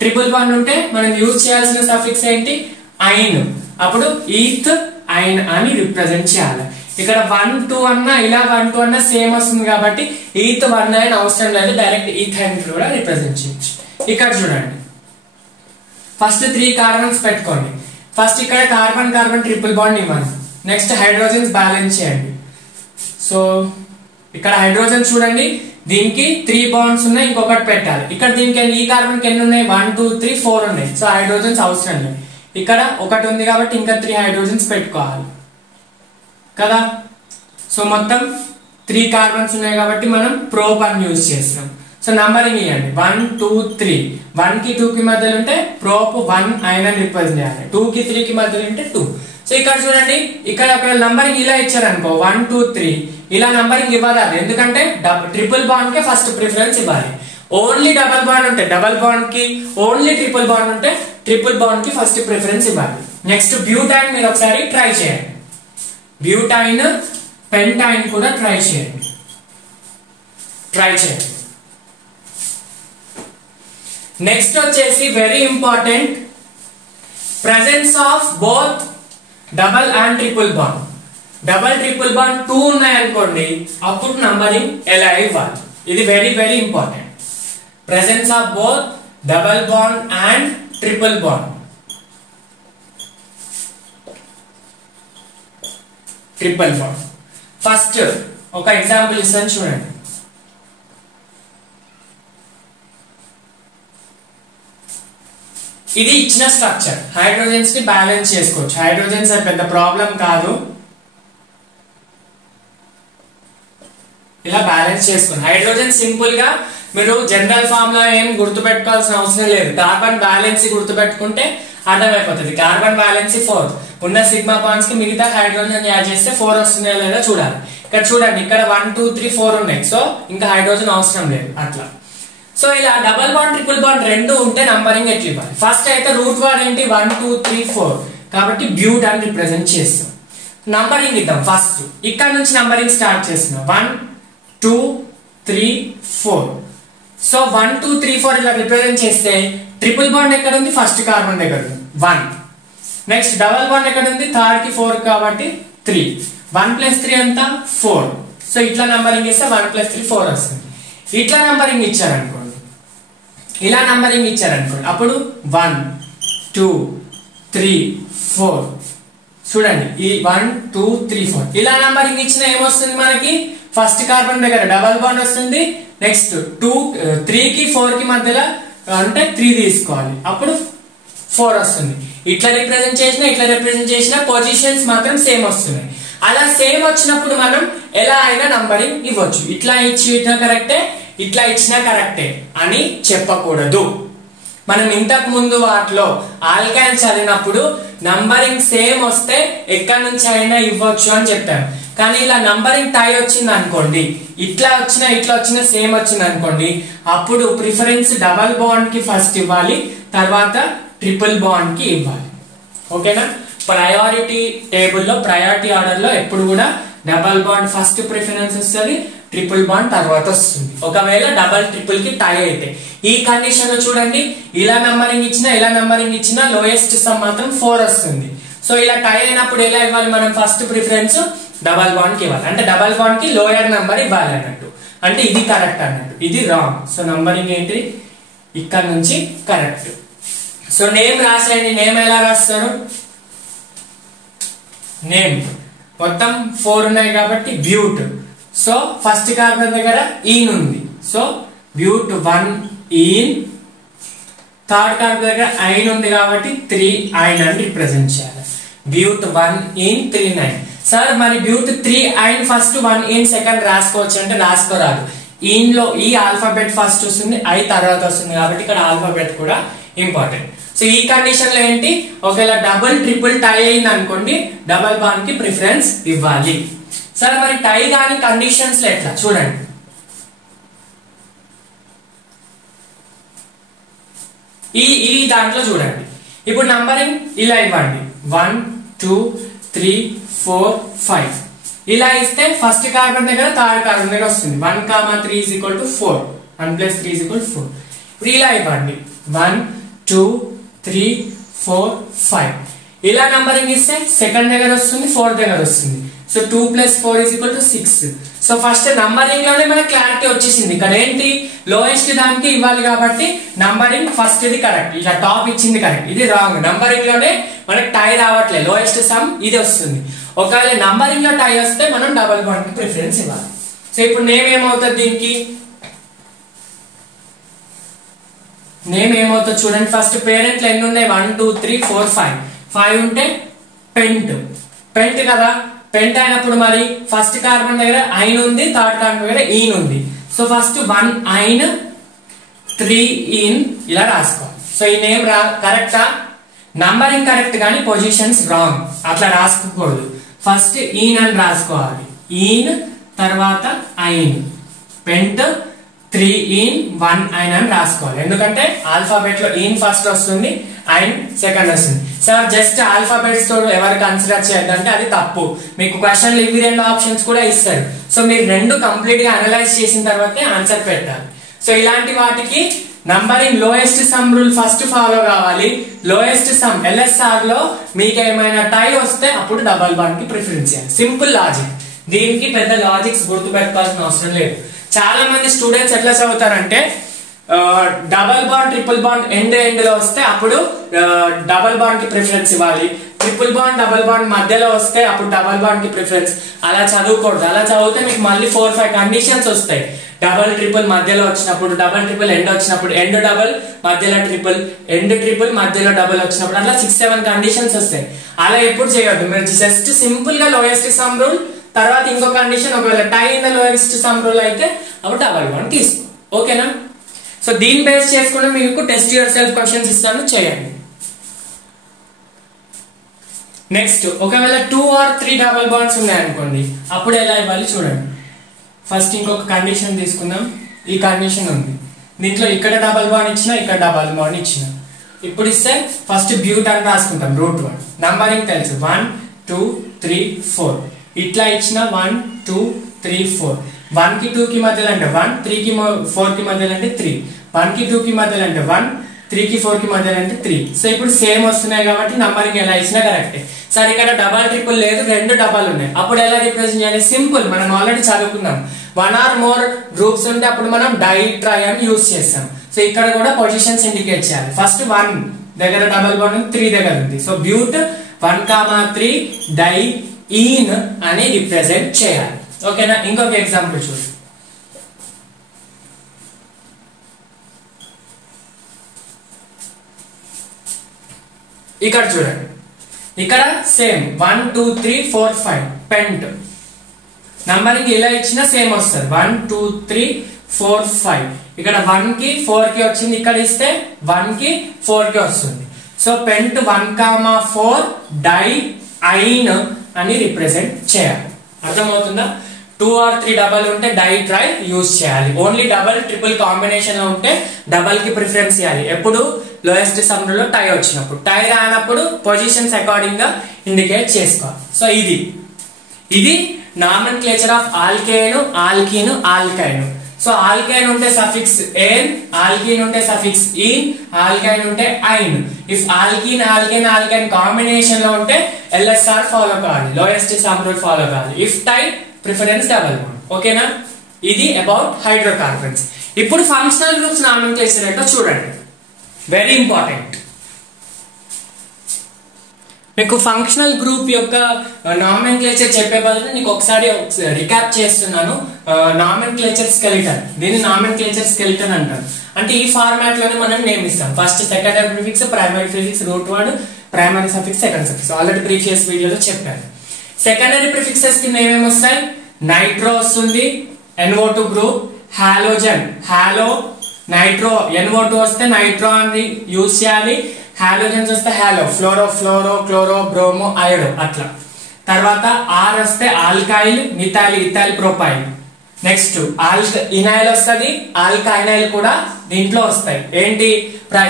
ట్రిపుల్ బాండ్ ఉంటే మనం యూజ్ చేయాల్సిన సఫిక్స్ ఏంటి, ఐన్. అప్పుడు ఈత్ ఐన్ అని రిప్రజెంట్ చేయాలి. ఇక్కడ 1 2 అన్నా ఇలా 1 2 అన్నా సేమ్ వస్తుంది కాబట్టి ఈత్ 1 9 అవసరం లేదు, డైరెక్ట్ ఈథైన్ కూడా రిప్రజెంట్ చేయొచ్చు. ఇక్కడ చూడండి, ఫస్ట్ 3 కార్బన్స్ పెట్టుకోండి. ఫస్ట్ ఇక్కడ కార్బన్ ట్రిపుల్ బాండ్ ఇవ్వండి. నెక్స్ట్ హైడ్రోజన్స్ బ్యాలెన్స్ చేయండి. సో ఇక్కడ హైడ్రోజన్ చూడండి, దీనికి 3 బాండ్స్ ఉన్నాయి, ఇంకొకటి పెట్టాలి. ఇక్కడ దీనికి ఈ కార్బన్ కి ఎన్ని ఉన్నాయి, 1 2 3 4 ఉన్నాయి. సో హైడ్రోజన్స్ అవసరం లేదు. ఇక్కడ ఒకటి ఉంది కాబట్టి ఇంకా 3 హైడ్రోజన్స్ పెట్టుకోవాలి. కదా. సో మొత్తం 3 కార్బన్స్ ఉన్నాయి కాబట్టి మనం ప్రోపాన్ యూజ్ చేస్తాం. సో నంబరింగ్ ఇవ్వండి 1 2 3. 1 కి 2 కి మధ్యలో ఉంటే ప్రోప్ 1 ఐనన్ రిప్రజెంట్ చేయాలి. 2 కి 3 కి మధ్యలో ఉంటే 2. సో ఇక్కడ చూడండి, ఇక్కడ ఒక నంబరింగ్ ఇలా ఇచ్చారనుకో 1 2 3 ఇలా నంబరింగ్ ఇవ్వరాదు, ఎందుకంటే ట్రిపుల్ బాండ్ కి ఫస్ట్ ప్రిఫరెన్స్ ఇవ్వాలి. ఓన్లీ డబల్ బాండ్ ఉంటే డబల్ బాండ్ కి, ఓన్లీ ట్రిపుల్ బాండ్ ఉంటే ట్రిపుల్ బాండ్ కి ఫస్ట్ ప్రిఫరెన్స్ ఇవ్వాలి. నెక్స్ట్ బ్యూటైన్ మీరు ఒకసారి ట్రై చేయండి. బ్యూటైన్ పెంటైన్ కూడా ట్రై చేయండి. నెక్స్ట్ వచ్చేసి very important, presence of both double and triple bond. Double triple bond 2 ఉన్నాయి అనుకోండి, అప్పుడు నంబరింగ్ ఎలా ఇవ్వాలి, ఇది very very important. Presence of both double bond and triple bond. Triple bond first ఒక ఎగ్జాంపుల్ ఇస్తాను చూడండి. ఇది ఇచ్చిన స్ట్రక్చర్, హైడ్రోజన్స్ ని బ్యాలెన్స్ చేసుకోవచ్చు. హైడ్రోజన్స్ పెద్ద ప్రాబ్లం కాదు, ఇలా బ్యాలెన్స్ చేసుకోండి. హైడ్రోజన్ సింపుల్ గా మీరు జనరల్ ఫామ్ లో ఏం గుర్తుపెట్టుకోవాల్సిన అవసరం లేదు. కార్బన్ బ్యాలెన్స్ గుర్తుపెట్టుకుంటే అర్థమైపోతుంది. కార్బన్ బ్యాలెన్స్ 4 ఉన్న సిగ్మా బాండ్స్ కి మిగతా హైడ్రోజన్ యాడ్ చేస్తే 4 వస్తున్నాయో లేదో చూడాలి. ఇక్కడ చూడండి, ఇక్కడ 1 2 3 4 ఉన్నాయి. సో ఇంకా హైడ్రోజన్ అవసరం లేదు అట్లా. సో ఇలా డబల్ బాండ్ ట్రిపుల్ బాండ్ రెండు ఉంటే నంబరింగ్ ఎట్లా ఇవ్వాలి? ఫస్ట్ అయితే రూట్ వర్డ్ ఏంటి 1 2 3 4 కాబట్టి బ్యూట్ అని రిప్రజెంట్ చేస్తాం. నంబరింగ్ ఇద్దాం. ఫస్ట్ ఇక్కడ నుంచి నంబరింగ్ స్టార్ట్ చేస్తున్నాం 1 2 3 4. సో 1 2 3 4 ఇలా రిప్రజెంట్ చేస్తే ట్రిపుల్ బాండ్ ఎక్కడ ఉంది? ఫస్ట్ కార్బన్ దగ్గర ఉంది 1. నెక్స్ట్ డబల్ బాండ్ ఎక్కడ ఉంది? థర్డ్ కి 4 కాబట్టి 3. 1 + 3 ఎంత? 4. సో ఇట్లా నంబరింగ్ ఇస్తే 1 + 3 4 వస్తుంది. ఇట్లా నంబరింగ్ ఇచ్చారనుకోండి, ఇలా నంబరింగ్ ఇచ్చారనుకోండి, అప్పుడు 1 2 3 4. చూడండి, ఈ 1 2 3 4 ఇలా నంబరింగ్ ఇచ్చిన ఏమొస్తుంది మనకి? ఫస్ట్ కార్బన్ దగ్గర డబల్ బాండ్ వస్తుంది. నెక్స్ట్ 3 కి 4 కి మధ్యలో అంటే 3 తీసుకోవాలి, అప్పుడు 4 వస్తుంది. ఇట్లా రిప్రజెంట్ చేసిన పొజిషన్స్ మాత్రం సేమ్ వస్తున్నాయి. అలా సేమ్ వచ్చినప్పుడు మనం ఎలా అయినా నంబరింగ్ ఇవ్వచ్చు. ఇట్లా ఇచ్చినా కరెక్టే, ఇట్లా ఇచ్చినా కరెక్టే అని చెప్పకూడదు. మనం ఇంతకు ముందు వాటిలో ఆల్కైన్ చదివినప్పుడు నంబరింగ్ సేమ్ వస్తే ఎక్కడి నుంచి అయినా ఇవ్వచ్చు అని చెప్పాం. కానీ ఇలా నంబరింగ్ టై వచ్చింది అనుకోండి, ఇట్లా వచ్చినా సేమ్ వచ్చింది అనుకోండి, అప్పుడు ప్రిఫరెన్స్ డబల్ బాండ్ కి ఫస్ట్ ఇవ్వాలి, తర్వాత ట్రిపుల్ బాండ్ కి ఇవ్వాలి. ఓకేనా? ప్రయారిటీ టేబుల్లో ప్రయారిటీ ఆర్డర్ లో ఎప్పుడు కూడా డబల్ బాండ్ ఫస్ట్ ప్రిఫరెన్స్ వస్తుంది, ట్రిపుల్ బాండ్ తర్వాత వస్తుంది. ఒకవేళ డబల్ ట్రిపుల్ కి టై అయితే ఈ కండిషన్ లో చూడండి, ఇలా నంబరింగ్ ఇచ్చినా లోయెస్ట్ సమ్ మాత్రం 4 వస్తుంది. సో ఇలా టై అయినప్పుడు ఎలా ఇవ్వాలి? మనం ఫస్ట్ ప్రిఫరెన్స్ డబల్ బాండ్ కి ఇవ్వాలి, అంటే డబల్ బాండ్ కి లోయర్ నంబర్ ఇవ్వాలి అన్నట్టు. అంటే ఇది కరెక్ట్ అన్నట్టు, ఇది రాంగ్. సో నంబరింగ్ ఏంటి? ఇక్కడ నుంచి కరెక్ట్. సో నేమ్ రాసేయండి. నేమ్ ఎలా రాస్తారు? నేమ్ మొత్తం 4 ఉన్నాయి కాబట్టి బ్యూట్. సో ఫస్ట్ కార్బన్ దగ్గర ఈన్ ఉంది, సో బ్యూట్ 1 ఈన్. థర్డ్ కార్బన్ దగ్గర ఐన్ ఉంది కాబట్టి 3 ఐన్ అని రిప్రజెంట్ చేయాలి. బ్యూట్ 1 ఈన్ 3 9. సార్ మరి బ్యూట్ 3 ఐన్ ఫస్ట్ 1 ఈన్ సెకండ్ రాసుకోవచ్చు అంటే రాసుకోరాదు. ఈన్ లో ఈ ఆల్ఫాబెట్ ఫస్ట్ వస్తుంది, ఐ తర్వాత వస్తుంది కాబట్టి ఇక్కడ ఆల్ఫాబెట్ కూడా ఇంపార్టెంట్. సో ఈ కండిషన్ లో ఏంటి? ఒకవేళ డబుల్ ట్రిపుల్ టై అయింది అనుకోండి, డబల్ బాండ్ కి ప్రిఫరెన్స్ ఇవ్వాలి. సరే మరి టై గాని కండిషన్స్ లో ఎట్లా చూడండి. ఈ దాంట్లో చూడండి, ఇప్పుడు నంబరింగ్ ఇలా ఇవ్వండి 1 2 3 4 5 ఇలా ఇస్తే ఫస్ట్ కార్బన్ దగ్గర థర్డ్ కార్బన్ దగ్గర వస్తుంది 1 3 = 4. 1 + 3 = 4. ఇప్పుడు ఇలా ఇవ్వండి 1 2 3 4 5 ఇలా నంబరింగ్ ఇస్తే సెకండ్ దగ్గర వస్తుంది, ఫోర్త్ దగ్గర వస్తుంది. సో 2 + 4 = 6. సో ఫస్ట్ నంబరింగ్ లోనే మనకు క్లారిటీ వచ్చేసింది. ఇక్కడ ఏంటి? లోయెస్ట్ దానికి ఇవ్వాలి కాబట్టి నంబరింగ్ ఫస్ట్ ఇది కరెక్ట్, ఇలా టాప్ ఇచ్చింది కరెక్ట్, ఇది రాంగ్. నంబరింగ్ లోనే మనకు టై రావట్లేదు, లోయెస్ట్ సమ్ ఇది వస్తుంది. ఒకవేళ నంబరింగ్ లో టై వస్తే మనం డబల్ బాండ్ కి ప్రిఫరెన్స్ ఇవ్వాలి. సో ఇప్పుడు నేమ్ ఏమవుతుంది? దీనికి నేమ్ ఏమవుతుంది చూడండి. ఫస్ట్ పేరెంట్లు ఎన్ని ఉన్నాయి? 1 2 3 4 5 ఉంటే పెంట్ కదా. పెంట్ అయినప్పుడు మరి ఫస్ట్ కార్బన్ దగ్గర ఐన్ ఉంది, థర్డ్ కార్బన్ దగ్గర ఈన్ ఉంది. సో ఫస్ట్ 1 ఐన్ 3 ఈన్ ఇలా రాసుకోవాలి. సో ఈ నేమ్ కరెక్టా? నంబరింగ్ కరెక్ట్ కానీ పొజిషన్స్ రాంగ్, అట్లా రాసుకోకూడదు. ఫస్ట్ ఈన్ అని రాసుకోవాలి, ఈన్ తర్వాత ఐన్, పెంట్ 3 ఈన్ 1 ఐన్ అని రాసుకోవాలి. ఎందుకంటే ఆల్ఫాబెట్ లో ఈన్ ఫస్ట్ వస్తుంది, ఐన్ సెకండ్ వస్తుంది. సార్ జస్ట్ ఆల్ఫాబెట్స్ తో ఎవరు కన్సిడర్ చేయొద్దంటే అది తప్పు. మీకు క్వశ్చన్లు ఇవి 2 ఆప్షన్స్ కూడా ఇస్తారు. సో మీరు 2 కంప్లీట్ గా అనలైజ్ చేసిన తర్వాతే ఆన్సర్ పెట్టాలి. సో ఇలాంటి వాటికి numbering lowest sum rule first follow కావాలి. లోయెస్ట్ సమ్ ఎల్ఎస్ఆర్ లో మీకు ఏమైనా టై వస్తే అప్పుడు డబల్ బాండ్ కి ప్రిఫరెన్స్ ఇవ్వాలి. సింపుల్ లాజిక్, దీనికి పెద్ద లాజిక్స్ గుర్తు పెట్టుకోవాల్సిన అవసరం లేదు. చాలా మంది స్టూడెంట్స్ ఎట్లా చదువుతారంటే double bond triple bond end లో వస్తే అప్పుడు డబల్ బాండ్ కి ప్రిఫరెన్స్ ఇవ్వాలి, ట్రిపుల్ బాండ్ డబల్ బాండ్ మధ్యలో వస్తే అప్పుడు డబల్ బాండ్ కి ప్రిఫరెన్స్. అలా చదువుకూడదు. అలా చదివితే మీకు మళ్ళీ 4-5 కండిషన్స్ వస్తాయి. డబల్ ట్రిపుల్ మధ్యలో వచ్చినప్పుడు, డబల్ ట్రిపుల్ ఎండ్ వచ్చినప్పుడు, ఎండ్ డబల్ మధ్యలో ట్రిపుల్, ఎండ్ ట్రిపుల్ మధ్యలో డబల్ వచ్చినప్పుడు, అట్లా 6-7 కండిషన్స్ వస్తాయి. అలా ఎప్పుడు చేయొద్దు. మీరు జస్ట్ సింపుల్ గా లోయెస్ట్ సమ్ రూల్ తర్వాత ఇంకో కండిషన్, ఒకవేళ tie in the lowest sum rule అయితే అప్పుడు డబల్ బాండ్ తీసుకో. ఓకేనా? సో దీన్ని బేస్ చేసుకుని మీకు టెస్ట్ యువర్ సెల్ఫ్ క్వశ్చన్స్ ఇస్తాను, చేయండి. నెక్స్ట్, ఒకవేళ 2 or 3 డబల్ బాండ్స్ ఉన్నాయనుకోండి, అప్పుడు ఎలా ఇవ్వాలి చూడండి. ఫస్ట్ ఇంకొక కండిషన్ తీసుకుందాం. ఈ కండిషన్ ఉంది, దీంట్లో ఇక్కడ డబల్ బాండ్ ఇచ్చిన, ఇక్కడ డబల్ బాండ్ ఇచ్చిన. ఇప్పుడు ఇస్తే ఫస్ట్ బ్యూట్ అని రాసుకుంటాం, రూట్ 1. నంబరింగ్ తెలుసు, 1 2 3 4. ఇట్లా ఇచ్చిన 1 2 3 4. 1 కి 2 కి మధ్యలో అంటే 1, 3 కి 4 కి మధ్యలో అంటే 3, 1 కి 2 కి మధ్యలో అంటే 1, 3 కి 4 కి మధ్యలో అంటే 3. సో ఇప్పుడు సేమ్ వస్తున్నాయి కాబట్టి నంబరింగ్ ఎలా ఇచ్చినా కరెక్టే. సరే ఇక్కడ డబల్ ట్రిపుల్ లేదు, 2 డబల్ ఉన్నాయి, అప్పుడు ఎలా రిప్రజెంట్ చేయాలి? సింపుల్, మనం ఆల్రెడీ చదువుకున్నాం. 1 or more గ్రూప్స్ ఉంటే అప్పుడు మనం డై ట్రై అని యూజ్ చేస్తాం. సో ఇక్కడ కూడా పొజిషన్స్ ఇండికేట్ చేయాలి. ఫస్ట్ 1 దగ్గర డబల్ బాండ్ ఉంది, 3 దగ్గర ఉంది. సో బ్యూట్ 1,3 డై ఈన్ అని రిప్రజెంట్ చేయాలి. ఓకేనా? ఇంకొక ఎగ్జాంపుల్ చూడండి. ఇక్కడ చూడండి, ఇక్కడ సేమ్ 1 2 3 4 5 పెంట్. నంబరింగ్ ఇలా ఇచ్చినా సేమ్ వస్తుంది, 1 2 3 4 5. ఇక్కడ 1 కి 4 కి వచ్చింది, ఇక్కడ ఇస్తే 1 కి 4 కి వస్తుంది. సో పెంట్ 1,4 డై ఐన్ అని రిప్రజెంట్ చేయాలి. అర్థమవుతుందా? 2 or 3 డబల్ ఉంటే డై ట్రై యూజ్ చేయాలి. ఓన్లీ డబల్ ట్రిపుల్ కాంబినేషన్ లో ఉంటే డబల్ కి ప్రిఫరెన్స్ ఇవ్వాలి. ఎప్పుడు? లోయెస్ట్ సమ్ లో టై వచ్చినప్పుడు. టై రానప్పుడు పొజిషన్స్ అకార్డింగ్ గా ఇండికేట్ చేసుకోవాలి. సో ఇది nomenclature of alkane, alkene, alkyne. So alkyne ఉంటే సఫిక్స్ ఏన్, ఆల్కీన్ ఉంటే సఫిక్స్ ఈన్, ఆల్కైన్ ఉంటే yne. If alkene alkyne alkyne combination లో ఉంటే ఎల్ఎస్ఆర్ ఫాలో కావాలి, లోయెస్ట్ సమ్ రూల్ ఫాలో కావాలి. If tie preference double bond. ఓకేనా? ఇది అబౌట్ హైడ్రోకార్బన్స్. ఇప్పుడు ఫంక్షనల్ గ్రూప్స్ నామెన్క్లేచర్ ఏంటో చూడండి, వెరీ ఇంపార్టెంట్. మీకు ఫంక్షనల్ గ్రూప్ యొక్క నామెన్క్లేచర్ చెప్పే బదులు నీకు ఒకసారి రికాప్ చేస్తున్నాను. నామెన్క్లేచర్ స్కెలిటన్, దీన్ని నామెన్క్లేచర్ స్కెలిటన్ అంటారు. అంటే ఈ ఫార్మాట్ లోనే మనం నేమ్ ఇస్తాం. First secondary prefix, primary prefix, root word, primary suffix, second suffix. Already previous వీడియోలో చెప్పాను. సెకండరీ ప్రిఫిక్సెస్ కింద ఏమేమి వస్తాయి? నైట్రో వస్తుంది, NO2 group, halogen, hollow, nitro, NO2 వస్తే నైట్రో అని యూజ్ చేయాలి. హాలోజన్స్ వస్తే halo, fluoro, fluoro, chloro, bromo, iodo, అట్లా. తర్వాత ఆర్ వస్తే alkyl, methyl, ethyl, propyl. Next enyl వస్తుంది, ఆల్కైనైల్ కూడా దీంట్లో వస్తాయి. ఏంటి?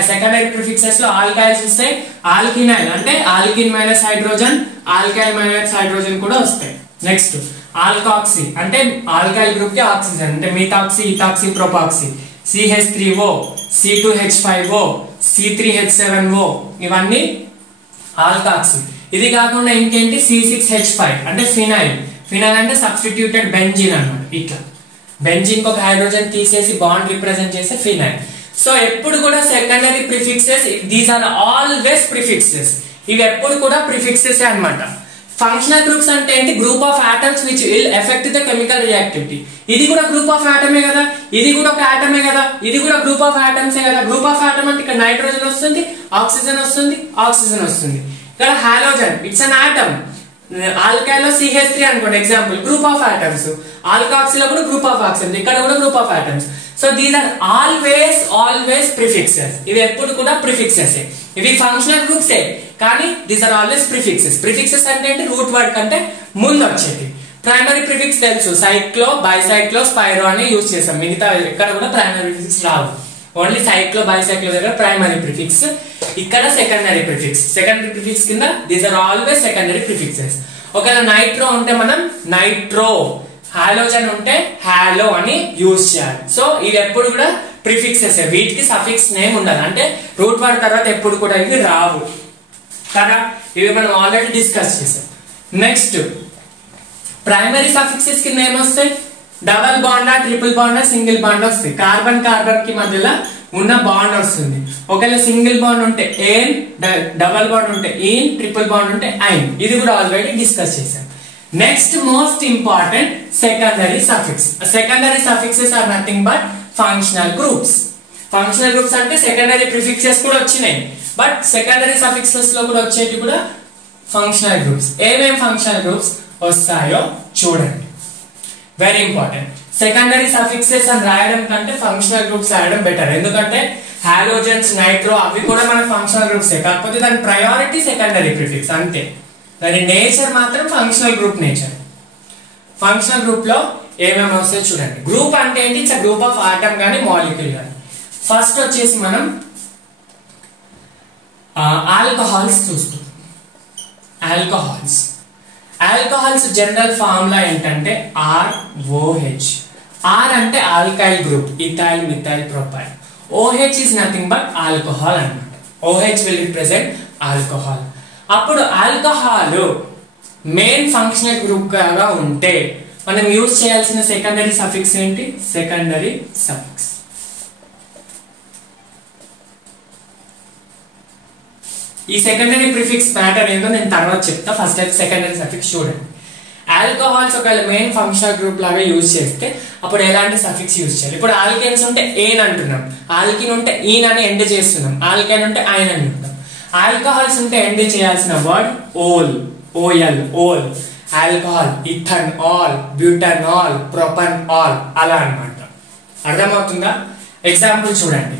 సెకండరీ ప్రిఫిక్సెస్ లో ఆల్కైల్స్ వస్తే ఆల్కినైల్ అంటే alkene minus hydrogen, alkyl minus hydrogen కూడా వస్తాయి. నెక్స్ట్ ఆల్కాక్సీ అంటే ఆల్కైల్ గ్రూప్ కి ఆక్సిజన్ అంటే methoxy, ethoxy, propoxy. CH3O, C2H5O, C3H7O, ఇవన్నీ ఆల్కాక్సీ. ఇది కాకుండా ఇంకేంటి? C6H5 అంటే ఫినైల్. ఫినైల్ అంటే సబ్స్టిట్యూటెడ్ బెంజిన్ అన్నమాట. ఇట్లా బెంజిన్ ఒక హైడ్రోజన్ తీసేసి బాండ్ రిప్రజెంట్ చేసే ఫినైల్. సో ఎప్పుడు కూడా secondary prefixes, these are always prefixes. ఇవి ఎప్పుడు కూడా ప్రిఫిక్సెస్ అన్నమాట. ఫంక్షనల్ గ్రూప్స్ అంటే ఏంటి? Group of atoms which will effect the chemical reactivity. ఇది కూడా గ్రూప్ ఆఫ్ ఆటమే కదా, ఇది కూడా ఒక ఆటమే కదా, ఇది కూడా గ్రూప్ ఆఫ్ ఆటమ్సే కదా. గ్రూప్ ఆఫ్ ఆటమ్ అంటే ఇక్కడ నైట్రోజన్ వస్తుంది, ఆక్సిజన్ వస్తుంది, ఆక్సిజన్ వస్తుంది. ఇక్కడ halogen, it's an atom. Alkyl లో CH3 అనుకోండి example, group of atoms. Alkoxyl లో కూడా గ్రూప్ ఆఫ్ ఆక్సిజన్, ఇక్కడ కూడా group of atoms. So these are always prefixes. ఇవి ఎప్పుడు కూడా ప్రిఫిక్సెస్. ఇవి ఫంక్షనల్ గ్రూప్స్ కానీ these are always prefixes. Prefixes అంటే ఏంటి? రూట్ వర్డ్ కంటే ముందు వచ్చేది. ప్రైమరీ ప్రిఫిక్స్ తెలుసు, సైక్లో, బైసైక్లో, స్పైరో అని యూజ్ చేస్తాం. మిగతా ఎక్కడ కూడా ప్రైమరీ ప్రిఫిక్స్ రావు. ఓన్లీ సైక్లో, బైసైక్లో దగ్గర ప్రైమరీ ప్రిఫిక్స్, ఇక్కడ సెకండరీ ప్రిఫిక్స్. సెకండరీ ప్రిఫిక్స్ కింద these are always secondary prefixes. ఒకవేళ నైట్రో ఉంటే మనం నైట్రో, హాలోజన్ ఉంటే హాలో అని యూజ్ చేయాలి. సో ఇవి ఎప్పుడు కూడా ప్రిఫిక్సెస్, వీటికి సఫిక్స్ నేమ్ ఉండదు. అంటే రూట్ వర్డ్ తర్వాత ఎప్పుడు కూడా ఇవి రావు కదా. ఇవి మనం ఆల్రెడీ డిస్కస్ చేసాం. నెక్స్ట్ ప్రైమరీ సఫిక్సెస్ కింద ఏమొస్తాయి? డబల్ బాండా, ట్రిపుల్ బాండా, సింగిల్ బాండ్ వస్తాయి. కార్బన్ కార్బన్ కి మధ్యలో ఉన్న బాండ్ వస్తుంది. ఒకవేళ సింగిల్ బాండ్ ఉంటే ఏన్, డబల్ బాండ్ ఉంటే ఈన్, ట్రిపుల్ బాండ్ ఉంటే ఐన్. ఇది కూడా ఆల్రెడీ డిస్కస్ చేసాం. Next most important secondary suffix. Secondary suffixes are nothing but functional groups. Functional groups అంటే సెకండరీ ప్రిఫిక్సెస్ కూడా వచ్చినాయి, బట్ సెకండరీ సఫిక్సెస్ లో కూడా వచ్చేటి కూడా ఫంక్షనల్ గ్రూప్స్. ఏమేం ఫంక్షనల్ గ్రూప్స్ వస్తాయో చూడండి. Very important. సెకండరీ సఫిక్సెస్ అని రాయడం కంటే ఫంక్షనల్ గ్రూప్స్ రాయడం బెటర్. ఎందుకంటే హాలోజన్స్, నైట్రో అవి కూడా మన ఫంక్షనల్ గ్రూప్స్, కాకపోతే దాని ప్రయారిటీ సెకండరీ ప్రిఫిక్స్ అంతే. దాని నేచర్ మాత్రం functional group nature. Functional group లో ఏమేమి వస్తాయో చూడండి. గ్రూప్ అంటే ఏంటి? ఇట్స్ గ్రూప్ ఆఫ్ ఆటమ్ కానీ మాలిక్యూల్ కానీ. ఫస్ట్ వచ్చేసి మనం ఆల్కహాల్స్ చూస్తాం. ఆల్కహాల్స్ జనరల్ ఫార్ములా ఏంటంటే ROH. ఆర్ అంటే alkyl group, ethyl, methyl, propyl. OH is nothing but alcohol అన్నమాట. OH will represent alcohol. అప్పుడు ఆల్కహాల్ మెయిన్ ఫంక్షనల్ గ్రూప్ గా ఉంటే మనం యూజ్ చేయాల్సిన సెకండరీ సఫిక్స్ ఏంటి? Secondary suffix. ఈ సెకండరీ ప్రిఫిక్స్ మ్యాటర్ ఏందో నేను తర్వాత చెప్తా. ఫస్ట్ అయితే సెకండరీ సఫిక్స్ చూడండి. ఆల్కహాల్స్ ఒకవేళ మెయిన్ ఫంక్షనల్ గ్రూప్ లాగా యూజ్ చేస్తే అప్పుడు ఎలాంటి సఫిక్స్ యూజ్ చేయాలి? ఇప్పుడు ఆల్కేన్స్ ఉంటే ఏన్ అంటున్నాం, ఆల్కిన్ ఉంటే ఈన్ అని ఎండ్ చేస్తున్నాం, ఆల్కైన్ ఉంటే ఐన్ అని అంటున్నాం. ఆల్కహాల్స్ ఉంటే ఎండ్ చేయాల్సిన word ol, O L, ol. Alcohol, ethanol, butanol, propanol అలా అన్నమాట. అర్థమవుతుందా? ఎగ్జాంపుల్ చూడండి.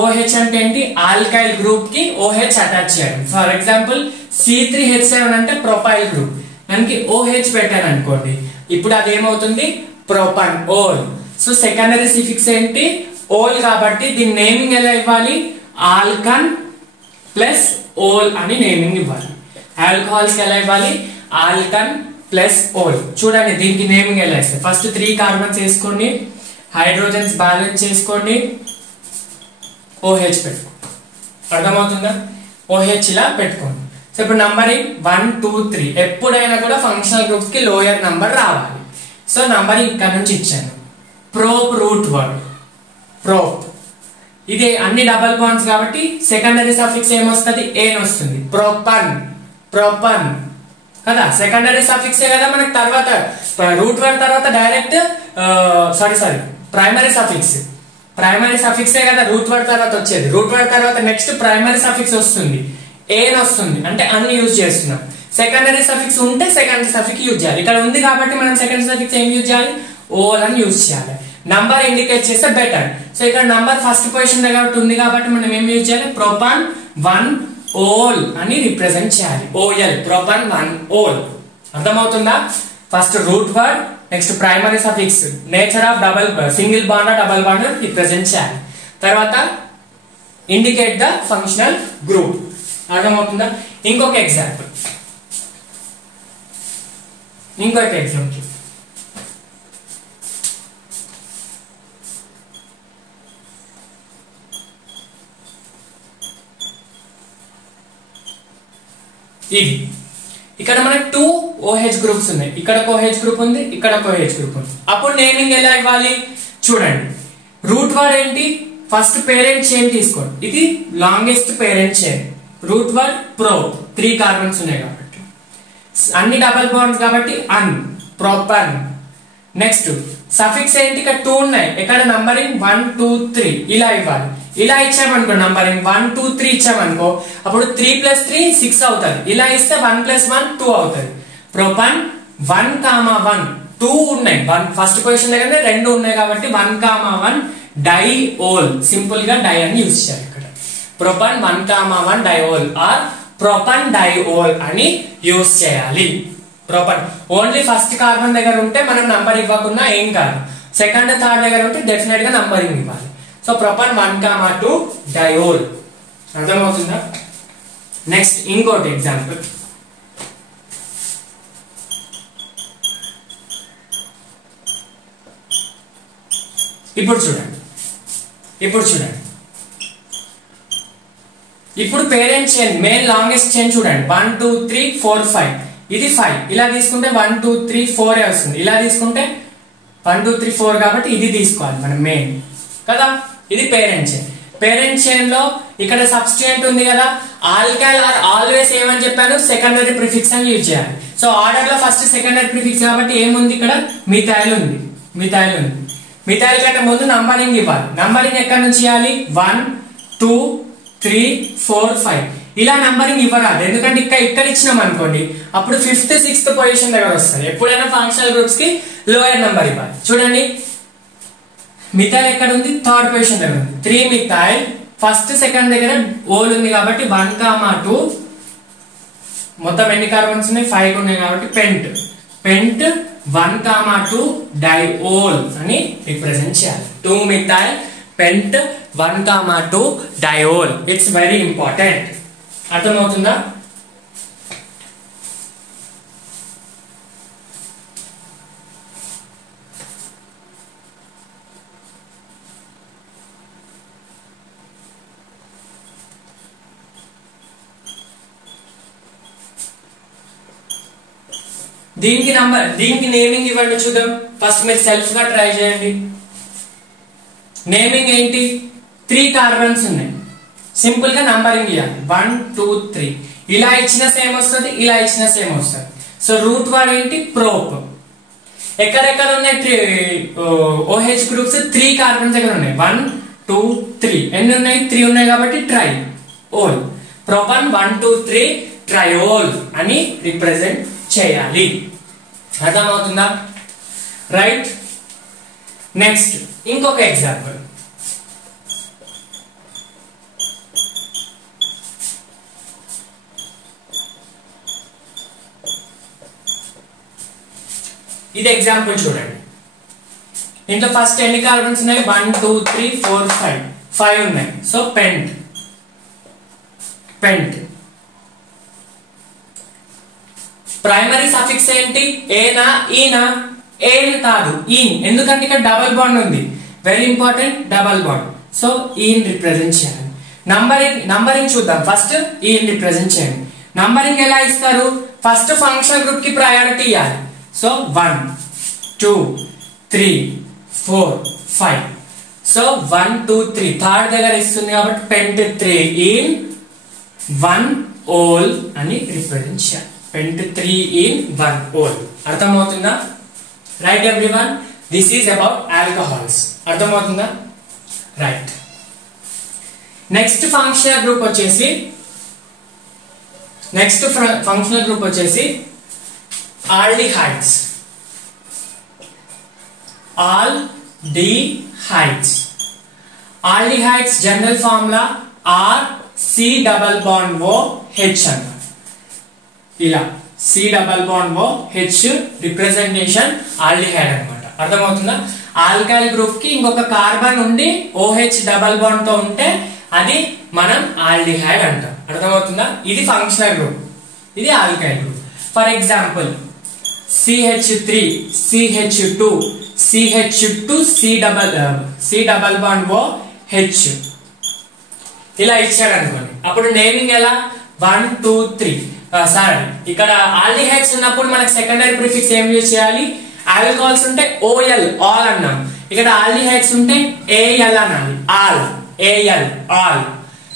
OH అంటే ఏంటి? ఆల్కైల్ గ్రూప్ కి OH అటాచ్ చేయడం. ఫర్ ఎగ్జాంపుల్ C3H7 అంటే ప్రొపైల్ గ్రూప్, మనకి OH పెట్టాను అనుకోండి, ఇప్పుడు అది ఏమవుతుంది? ప్రొపన్, ఓల్. సో సెకండరీ సఫిక్స్ ఏంటి? ఓల్. కాబట్టి దీని నేమింగ్ ఎలా ఇవ్వాలి? ఆల్కన్ ప్లస్ ఓల్ అని నేమింగ్ ఇవ్వాలి. ఆల్కహాల్స్ కి ఎలా ఇవ్వాలి? ఆల్కన్ ప్లస్ ఓల్. చూడండి దీనికి నేమింగ్ ఎలా ఇస్తే, ఫస్ట్ 3 కార్బన్స్ వేసుకోండి, హైడ్రోజన్స్ బ్యాలెన్స్ చేసుకోండి, OH పెట్టుకోండి. అర్థమవుతుందా? OH ఇలా పెట్టుకోండి. సో ఇప్పుడు నంబరింగ్ 1 2 3 ఎప్పుడైనా కూడా ఫంక్షనల్ గ్రూప్స్ కి లోయర్ నంబర్ రావాలి. సో నంబరింగ్ ఇక్కడ నుంచి ఇచ్చాను. Prop root word, prop. ఇది అన్ని డబల్ బాండ్స్ కాబట్టి సెకండరీ సఫిక్స్ ఏమొస్తుంది? ఏన్ వస్తుంది. ప్రొపన్, ప్రొపన్ కదా సెకండరీ సఫిక్సే కదా మనకి. తర్వాత రూట్ వర్డ్ తర్వాత డైరెక్ట్ ప్రైమరీ సఫిక్స్. ప్రైమరీ సఫిక్సే కదా రూట్ వర్డ్ తర్వాత వచ్చేది. రూట్ వర్డ్ తర్వాత నెక్స్ట్ ప్రైమరీ సఫిక్స్ వస్తుంది, ఏన్ వస్తుంది. అంటే అన్ని యూజ్ చేస్తున్నాం. సెకండరీ సఫిక్స్ ఉంటే సెకండరీ సఫిక్స్ యూజ్ చేయాలి. ఇక్కడ ఉంది కాబట్టి మనం సెకండరీ సఫిక్స్ ఏం యూజ్ చేయాలి? ఓల్ అని యూజ్ చేయాలి. నంబర్ ఇండికేట్ చేస్తే బెటర్. సో ఇక్కడ నంబర్ ఫస్ట్ పొజిషన్ దగ్గర ఉంది కాబట్టి మనం ఏం యూజ్ చేయాలి? ప్రొపాన్ 1 ఓల్ అని రిప్రజెంట్ చేయాలి. ఓఎల్, ప్రొపాన్ 1 ఓల్. అర్థమవుతుందా? First root word, next primary suffix, nature of single bond, double bond represent చేయాలి. తర్వాత ఇండికేట్ ద ఫంక్షనల్ గ్రూప్. అర్థమవుతుందా? ఇంకొక ఎగ్జాంపుల్ ఇది. ఇక్కడ మనకి 2 OH గ్రూప్స్ ఉన్నాయి. ఇక్కడ ఒక OH గ్రూప్ ఉంది, ఇక్కడ ఒక OH గ్రూప్ ఉంది. అప్పుడు నేమింగ్ ఎలా ఇవ్వాలి? చూడండి. రూట్ వర్డ్ ఏంటి? ఫస్ట్ పేరెంట్ చైన్ తీసుకోండి. ఇది longest parent chain. Root word pro, 3 carbons ఉన్నాయి కాబట్టి, అన్ని డబల్ బాండ్స్ కాబట్టి అన్, ప్రొపన్. నెక్స్ట్ సఫిక్స్ ఏంటి? ఇక్కడ 2 ఉన్నాయి. ఇక్కడ నంబరింగ్ 1 2 3 ఇలా ఇవ్వాలి. ఇలా ఇచ్చామనుకో నంబరింగ్ 1 2 3 ఇచ్చామనుకో అప్పుడు 3 + 3 6 అవుతుంది. ఇలా ఇస్తే 1 + 1 2 అవుతుంది. ప్రొపన్ 1,1 2 ఉన్నాయి. ఫస్ట్ పొజిషన్ దగ్గర 2 ఉన్నాయి కాబట్టి 1,1 డైఓల్. సింపుల్ గా డై అని యూజ్ చేయాలి ఇక్కడ. ప్రొపన్ 1,1 డైఓల్ ఆర్ ప్రొపన్ డైఓల్ అని యూజ్ చేయాలి. ప్రొపన్ ఓన్లీ ఫస్ట్ కార్బన్ దగ్గర ఉంటే మనం నంబర్ ఇవ్వకుండా ఏం కాదు. సెకండ్ థర్డ్ దగ్గర ఉంటే డెఫినెట్ గా నంబరింగ్ ఇవ్వాలి. సో ప్రొపన్ 1,2 డైఓల్. అర్థమవుతుందా? నెక్స్ట్ ఇంకోటి ఎగ్జాంపుల్. ఇప్పుడు చూడండి ఇప్పుడు parent chain main longest chain చూడండి. 1 2 3 4 5 ఇది 5. ఇలా తీసుకుంటే 1 2 3 4 వస్తుంది. ఇలా తీసుకుంటే 1 2 3 4 కాబట్టి ఇది తీసుకోవాలి మనం మెయిన్ కదా. ఇది పేరెంట్ చైన్. పేరెంట్ చైన్ లో ఇక్కడ సబ్స్టిట్యూయెంట్ ఉంది కదా. ఆల్కైల్ ఆర్ ఆల్వేస్ ఏమని చెప్పాను, సెకండరీ ప్రిఫిక్స్ అని యూజ్ చేయాలి. సో ఆర్డర్ లో ఫస్ట్ సెకండరీ ప్రిఫిక్స్ కాబట్టి ఏముంది ఇక్కడ, మిథైల్ ఉంది. మిథైల్ కంటే ముందు నంబరింగ్ ఇవ్వాలి. నంబరింగ్ ఎక్కడ నుంచి ఇవ్వాలి, 1 2 3 4 5 ఇలా నంబరింగ్ ఇవ్వరాదు. ఎందుకంటే ఇక్కడ ఇచ్చినాం అనుకోండి అప్పుడు 5th 6th పొజిషన్ దగ్గర వస్తుంది. ఎప్పుడైనా ఫంక్షనల్ గ్రూప్స్ కి లోయర్ నంబర్ ఇవ్వాలి. చూడండి మిథైల్ ఎక్కడ ఉంది, థర్డ్ పొజిషన్ దగ్గర ఉంది. 3 మిథైల్ ఫస్ట్ సెకండ్ దగ్గర ఓల్ ఉంది కాబట్టి 1,2 మొత్తం ఎన్ని కార్బన్స్ ఉన్నాయి, 5 ఉన్నాయి కాబట్టి పెంట్ 1,2 డైఓల్ అని రిప్రజెంట్ చేయాలి. 2 methyl pent 1,2 diol. It's very important. అర్థమవుతుందా? దీనికి నేమింగ్ ఇవ్వండి చూద్దాం. ఫస్ట్ మీరు సెల్ఫ్ గా ట్రై చేయండి. నేమింగ్ ఏంటి, 3 కార్బన్స్ ఉన్నాయి. సింపుల్ గా నంబరింగ్ ఇవ్వాలి. 1 2 3 ఇలా ఇచ్చిన సేమ్ వస్తుంది, ఇలా ఇచ్చిన సేమ్ వస్తుంది. సో రూట్ వర్డ్ ఏంటి, ప్రోప్. ఎక్కడెక్కడ ఉన్నాయి OH గ్రూప్స్, 3 కార్బన్స్ దగ్గర ఉన్నాయి. 1 2 3 ఎన్ని ఉన్నాయి, 3 ఉన్నాయి కాబట్టి ట్రై ఓల్. ప్రొపన్ 1 2 3 ట్రైఓల్ అని రిప్రజెంట్ చేయాలి. అర్థమవుతుందా? రైట్. నెక్స్ట్ ఇంకొక ఎగ్జాంపుల్. ఇది ఎగ్జాంపుల్ చూడండి. ఇంట్లో ఫస్ట్ ఎన్ని కార్బన్స్ ఉన్నాయి, 1 2 3 4 5 ఉన్నాయి. సో పెంట్ ప్రైమరీ సఫిక్స్ ఏంటి, ఏనా ఈనా, ఏన్ కాదు ఈన్. ఎందుకంటే ఇక్కడ డబల్ బాండ్ ఉంది. Very important, double bond. So ene represent చేయాలి. నంబరింగ్ చూద్దాం. ఫస్ట్ ఈన్ రిప్రజెంట్ చేయండి. నంబరింగ్ ఎలా ఇస్తారు, ఫస్ట్ ఫంక్షనల్ గ్రూప్ కి ప్రయారిటీ ఇవ్వాలి. సో 1 2 3 4 5. సో 1 2 3 థర్డ్ దగ్గర ఇస్తుంది కాబట్టి పెంట్ 3 ఇన్ 1 ఓల్ అని రిప్రజెంట్ చేయాలి. Pent 3 ene 1 ol. అర్థమవుతుందా? Right everyone, this is about alcohols. అర్థమవుతుందా? రైట్. నెక్స్ట్ ఫంక్షనల్ గ్రూప్ వచ్చేసి aldehydes. Aldehydes general formula RC≡OH అన్నమాట. ఇలా C≡OH రిప్రజెంటేషన్ ఆల్డిహైడ్ అన్నమాట. అర్థమవుతుందా? ఆల్కైల్ గ్రూప్ కి ఇంకొక కార్బన్ ఉండి OH డబల్ బాండ్ తో ఉంటే అది మనం ఆల్డిహైడ్ అంటాం. అర్థమవుతుందా? ఇది ఫంక్షనల్ గ్రూప్, ఇది alkyl group. For example CH3 CH2 CH2 C≡OH ఇలా ఇచ్చాడు అనుకోండి. అప్పుడు నేమింగ్ ఎలా, 1 2 3. సారీ, ఇక్కడ ఆల్డిహైడ్స్ ఉన్నప్పుడు మనకు సెకండరీ ప్రిఫిక్స్ ఏం యూజ్ చేయాలి, ఆల్కహాల్స్ ఉంటే OL ఆల్ అన్నాం. ఇక్కడ ఆల్డిహైడ్స్ ఉంటే AL అనాలి. ఆల్.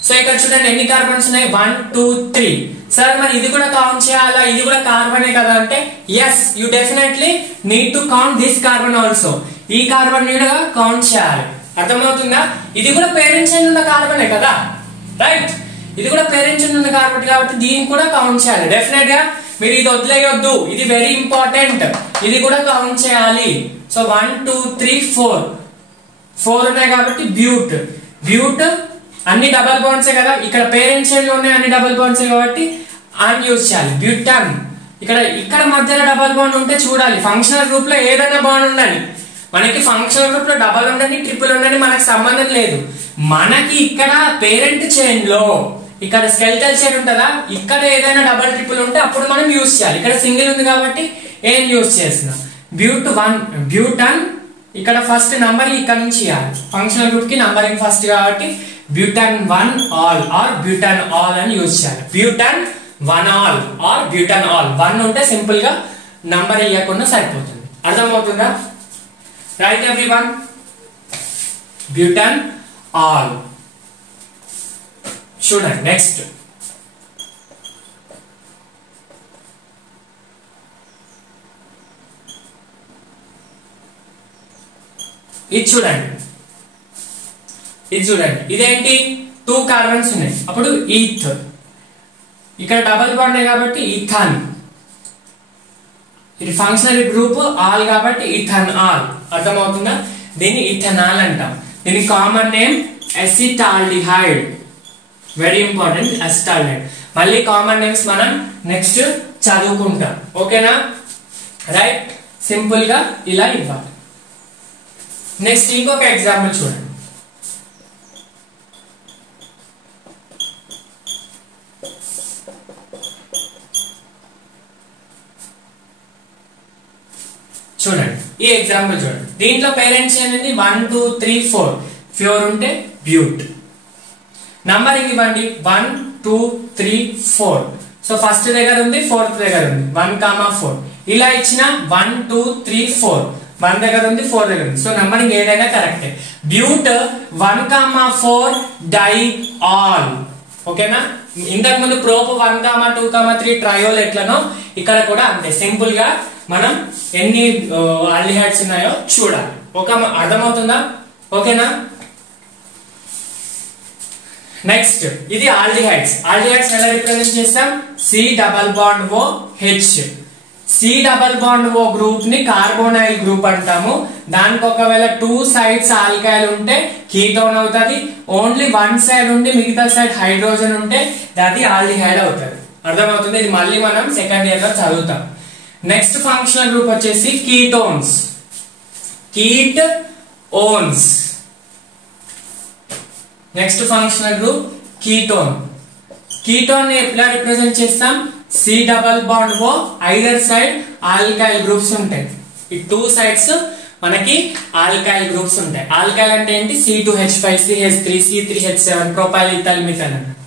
సో ఇక్కడ చూడండి ఎన్ని కార్బన్స్ ఉన్నాయి, 1 2 3. సార్ మరి ఇది కూడా కౌంట్ చేయాలా, ఇది కూడా కార్బనే కదా అంటే yes, you definitely need to count this carbon also. ఈ కార్బన్ కూడా కౌంట్ చేయాలి. అర్థమవుతుందా? ఇది కూడా పేరెంట్స్ చైన్ ఉన్న కార్బనే కదా, రైట్? ఇది కూడా పేరెంట్స్ చైన్ ఉన్న కార్బన్ కాబట్టి దీన్ని కూడా కౌంట్ చేయాలి. డెఫినెట్ గా మీరు ఇది వదిలేయొద్దు, ఇది వెరీ ఇంపార్టెంట్, ఇది కూడా కౌంట్ చేయాలి. సో 1 2 3 4 ఉన్నాయి కాబట్టి బ్యూట్. బ్యూట్ అన్ని డబల్ బాండ్సే కదా, ఇక్కడ పేరెంట్స్ చైన్ లో ఉన్నాయి అన్ని డబల్ బాండ్సే కాబట్టి అన్ యూజ్ చేయాలి. బ్యూటాన్ ఇక్కడ మధ్యలో డబల్ బాండ్ ఉంటే చూడాలి. ఫంక్షనల్ గ్రూప్ లో ఏదైనా బాండ్ ఉండాలి. మనకి ఫంక్షనల్ గ్రూప్ లో డబల్ ఉండని ట్రిపుల్ ఉండని మనకు సంబంధం లేదు. మనకి ఇక్కడ పేరెంట్ చైన్ లో ఇక్కడ స్కెలిటల్ చైన్ ఉంటుందా, ఇక్కడ ఏదైనా డబల్ ట్రిపుల్ ఉంటే అప్పుడు మనం యూజ్ చేయాలి. ఇక్కడ సింగిల్ ఉంది కాబట్టి ఏం యూజ్ చేస్తున్నాం? బ్యూటాన్ ఇక్కడ ఫస్ట్ నంబర్ ఇక్కడ నుంచి ఇవ్వాలి. ఫంక్షనల్ గ్రూప్ కి నంబరింగ్ ఫస్ట్ కాబట్టి butan 1 al or butanal అని యూజ్ చేయాలి. Butan 1 al or butanal. 1 ఉంటే సింపుల్ గా నంబర్ ఇవ్వకుండా సరిపోతుంది. అర్థమవుతుందా? Right everyone, butanal. చూడండి నెక్స్ట్ ఇది చూడండి, ఇదేంటి? 2 కార్బన్స్ ఉన్నాయి, అప్పుడు ఈథ్. ఇక్కడ డబల్ బాండ్ కాబట్టి ఈథాన్. ఇది ఫంక్షనల్ గ్రూప్ ఆల్ కాబట్టి ఈథాన్ ఆల్. అర్థమవుతుందా? దీన్ని ఇథనాల్ అంటాం. దీని common name acetaldehyde. Very important, acetaldehyde. మళ్ళీ కామన్ నేమ్స్ మనం నెక్స్ట్ చదువుకుంటాం. ఓకేనా? రైట్, సింపుల్ గా ఇలా ఇవ్వాలి. నెక్స్ట్ ఇంకొక ఎగ్జాంపుల్ చూడండి. ఈ ఎగ్జాంపుల్ చూడండి. దీంట్లో పేరెంట్స్ అనేది 1 2 3 4 4 ఉంటే బ్యూట్. నంబరింగ్ ఇవ్వండి 1 2 3 4. సో ఫస్ట్ దగ్గర ఉంది, ఫోర్త్ దగ్గర ఉంది 1 4. ఇలా ఇచ్చిన 1 2 3 4 1 దగ్గర ఉంది, 4 దగ్గర ఉంది. సో నంబరింగ్ ఏదైనా కరెక్టే. బ్యూట్ 1 4 డై ఆల్. ఓకేనా? ఇంతకు ముందు ప్రోప్ 1 2 3 ట్రయోల్ ఎట్లనో ఇక్కడ కూడా అంతే. సింపుల్ గా మనం ఎన్ని ఆల్డిహైడ్స్ ఉన్నాయో చూడాలి. అర్థమవుతుందా? ఓకేనా? నెక్స్ట్ ఇది ఆల్డిహైడ్స్. ఆల్డిహైడ్స్ ఎలా రిప్రజెంట్ చేస్తాం? C double bond O H. C double bond O group ని కార్బోనైల్ గ్రూప్ అంటాము. దానికి ఒకవేళ 2 సైడ్స్ ఆల్కైల్ ఉంటే కీటోన్ అవుతుంది. ఓన్లీ 1 సైడ్ ఉండి మిగతా సైడ్ హైడ్రోజన్ ఉంటే అది ఆల్డిహైడ్ అవుతుంది. అర్థమవుతుంది? ఇది మళ్ళీ మనం సెకండ్ ఇయర్ లో చదువుతాం. నెక్స్ట్ ఫంక్షనల్ గ్రూప్ వచ్చేసి ketones. Ketones. Next functional group ketone. Ketone ని ఎట్లా రిప్రజెంట్ చేస్తాం? C double bond O either side alkyl groups ఉంటాయి. ఈ 2 సైడ్స్ మనకి ఆల్కైల్ గ్రూప్స్ ఉంటాయి. ఆల్కైల్ అంటే ఏంటి? C2H5 CH3 C3H7 propyl ethyl methyl అన్నమాట.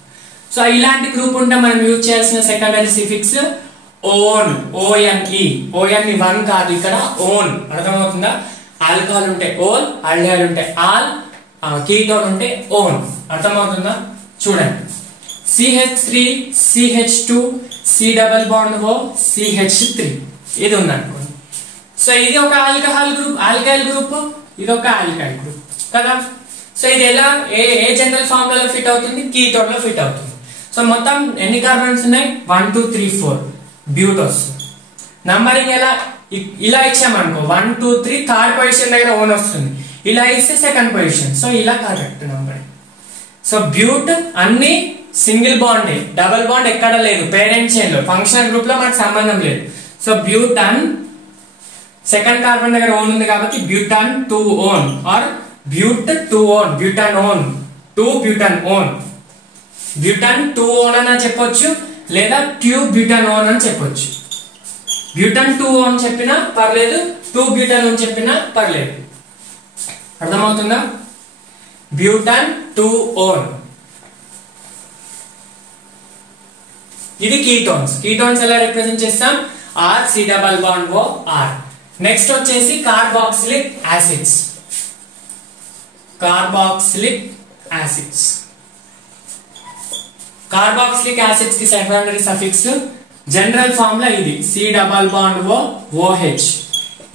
సో ఇలాంటి గ్రూప్ ఉంటే మనం యూజ్ చేయాల్సిన సెకండరీ సిఫిక్స్ ఓన్. ONE. ON 1 కాదు, ఇక్కడ ఓన్. అర్థమవుతుందా? ఆల్కహాల్ ఉంటే ఓల్, ఆల్డిహైడ్ ఉంటే ఆల్, కీటోన్ ఉంటే ఓన్. అర్థమవుతుందా? చూడండి CH3 CH2 C double bond ఓ CH3 ఇది ఉందనుకోండి. సో ఇది ఒక ఆల్కహాల్ గ్రూప్, ఆల్కైల్ గ్రూప్, ఇది ఒక ఆల్కైల్ గ్రూప్ కదా. సో ఇది ఎలా ఏ జనరల్ ఫార్ములా ఫిట్ అవుతుంది? కీటోన్ లో ఫిట్ అవుతుంది. సో మొత్తం ఎన్ని కార్బన్స్ ఉన్నాయి? 1 2 3 4 బ్యూట్ వస్తుంది. నంబరింగ్ ఎలా? ఇలా ఇచ్చామనుకో 1 2 3 థర్డ్ పొజిషన్ దగ్గర ఓన్ వస్తుంది. ఇలా ఇస్తే సెకండ్ పొజిషన్. సో ఇలా కరెక్ట్ నంబరింగ్. సో బ్యూట్ అన్ని సింగిల్ బాండ్, డబుల్ బాండ్ ఎక్కడ లేదు పేరెంట్ చైన్ లో. ఫంక్షనల్ గ్రూప్ లో మనకు సంబంధం లేదు. సో బ్యూటాన్ సెకండ్ కార్బన్ దగ్గర ఓన్ ఉంది కాబట్టి butan 2 one or but 2 one, butan one 2 butan one. Butan 2 one అని చెప్పొచ్చు, లేదా ట్యూబ్ బ్యూటాన్ ఓన్ అని చెప్పొచ్చు. బ్యూటాన్ 2 ఓన్ చెప్పినా పర్లేదు, 2 బ్యూటాన్ ఓన్ చెప్పినా పర్లేదు. అర్థమవుతుందా? Butan 2 one. ఇది కీటోన్స్. కీటోన్స్ ఎలా రిప్రజెంట్ చేస్తాం? R C double bond O R. Next వచ్చేసి carboxylic acids. Carboxylic acids. Carboxylic acids కి సెకండరీ సఫిక్స్ జనరల్ ఫార్ములా ఇది C double bond O OH.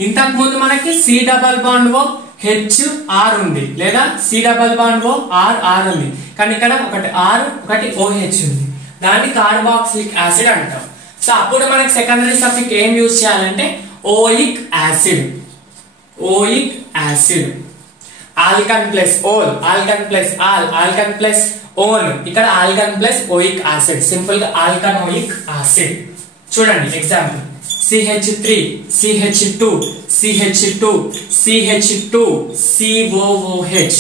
ఇంతకు ముందు మనకి C double bond O H R ఉంది, లేదా C double bond O R R ఉంది, కానీ ఇక్కడ ఒకటి ఆర్ ఒకటి ఓహెచ్ ఉంది. దాన్ని కార్బాక్సిలిక్ యాసిడ్ అంటాం. సో అప్పుడు మనకి సెకండరీ సఫిక్స్ ఏం యూజ్ చేయాలంటే oic acid. Oic acid, alkan plus ol, alkan plus al, alkan plus one, ఇక్కడ alkan plus oic acid, simple గా ఆల్కనోయిక్ యాసిడ్. చూడండి example CH3 CH2 CH2 CH2 COOH.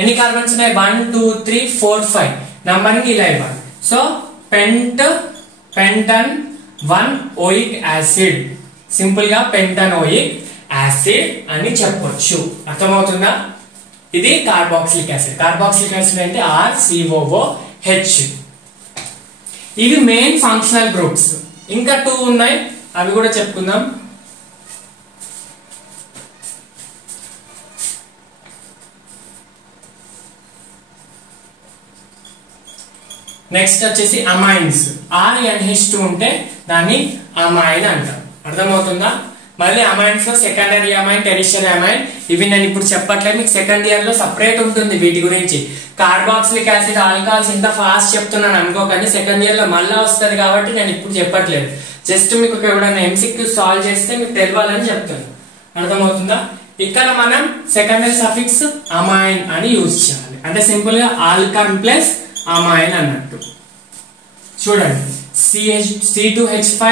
ఎన్ని కార్బన్స్ ఉన్నాయి? 1 2 3 4 5 నంబరింగ్ ఇలా ఇవ్వాలి. So pentan 1 oic acid, simple గా పెంటనోయిక్ యాసిడ్ అని చెప్పొచ్చు. అర్థమవుతుందా? ఇది కార్బాక్సిలిక్ యాసిడ్. కార్బాక్సిలిక్ యాసిడ్ అంటే RCOOH. ఇవి మెయిన్ ఫంక్షనల్ గ్రూప్స్. ఇంకా 2 ఉన్నాయి, అవి కూడా చెప్పుకుందాం. నెక్స్ట్ వచ్చేసి అమైన్స్. RNH2 ఉంటే దాన్ని అమైన్ అంటాం. అర్థమవుతుందా? మళ్ళీ అమైన్స్ లో సెకండరీ అమైన్, టెరిషియరీ అమైన్, ఇవి నేను ఇప్పుడు చెప్పట్లేదు, మీకు సెకండ్ ఇయర్ లో సపరేట్ ఉంటుంది వీటి గురించి. కార్బాక్సిలిక్ యాసిడ్, ఆల్కహాల్స్ ఇంత ఫాస్ట్ చెప్తున్నాను అనుకోకండి, సెకండ్ ఇయర్ లో మళ్ళా వస్తుంది కాబట్టి నేను ఇప్పుడు చెప్పట్లేదు. జస్ట్ మీకు ఎవరైనా MCQ సాల్వ్ చేస్తే మీకు తెలియాలని చెప్తాను. అర్థమవుతుందా? ఇక్కడ మనం సెకండరీ సఫిక్స్ అమైన్ అని యూజ్ చేయాలి. అంటే సింపుల్ గా ఆల్కన్ ప్లస్ అమైన్ అన్నట్టు. చూడండి C2H5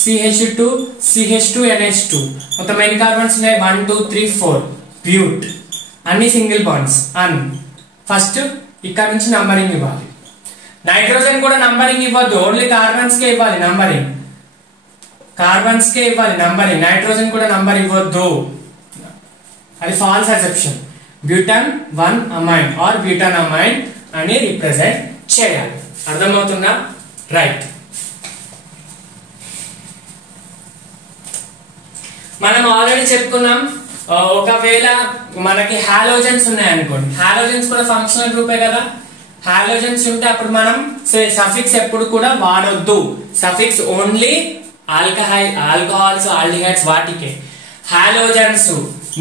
CH2 CH2NH2 మొత్తం ఎన్ని కార్బన్స్ ఉన్నాయి? 1 2 3 4 బ్యూట్, అన్ని సింగిల్ బాండ్స్ అన్. ఫస్ట్ ఇక్కడ నుంచి నంబరింగ్ ఇవ్వాలి. నైట్రోజన్ కూడా నంబరింగ్ ఇవ్వద్దు, ఓన్లీ కార్బన్స్ కే ఇవ్వాలి నంబరింగ్. కార్బన్స్ కే ఇవ్వాలి నంబరింగ్, నైట్రోజన్ కూడా నంబర్ ఇవ్వద్దు, అది ఫాల్స్ అసెప్షన్. బ్యూటన్ 1 అమైన్ ఆర్ బ్యూటన్ అమైన్ అని రిప్రజెంట్ చేయాలి. అర్థమవుతుందా? రైట్. మనం ఆల్రెడీ చెప్పుకున్నాం, ఒకవేళ మనకి హాలోజన్స్ ఉన్నాయనుకోండి, హాలోజన్స్ కూడా ఫంక్షనల్ గ్రూపే కదా. హాలోజన్స్ ఉంటే అప్పుడు మనం సఫిక్స్ ఎప్పుడు కూడా వాడొద్దు. సఫిక్స్ ఓన్లీ ఆల్కహాల్స్, ఆల్డిహైడ్స్ వాటికే. Halogens,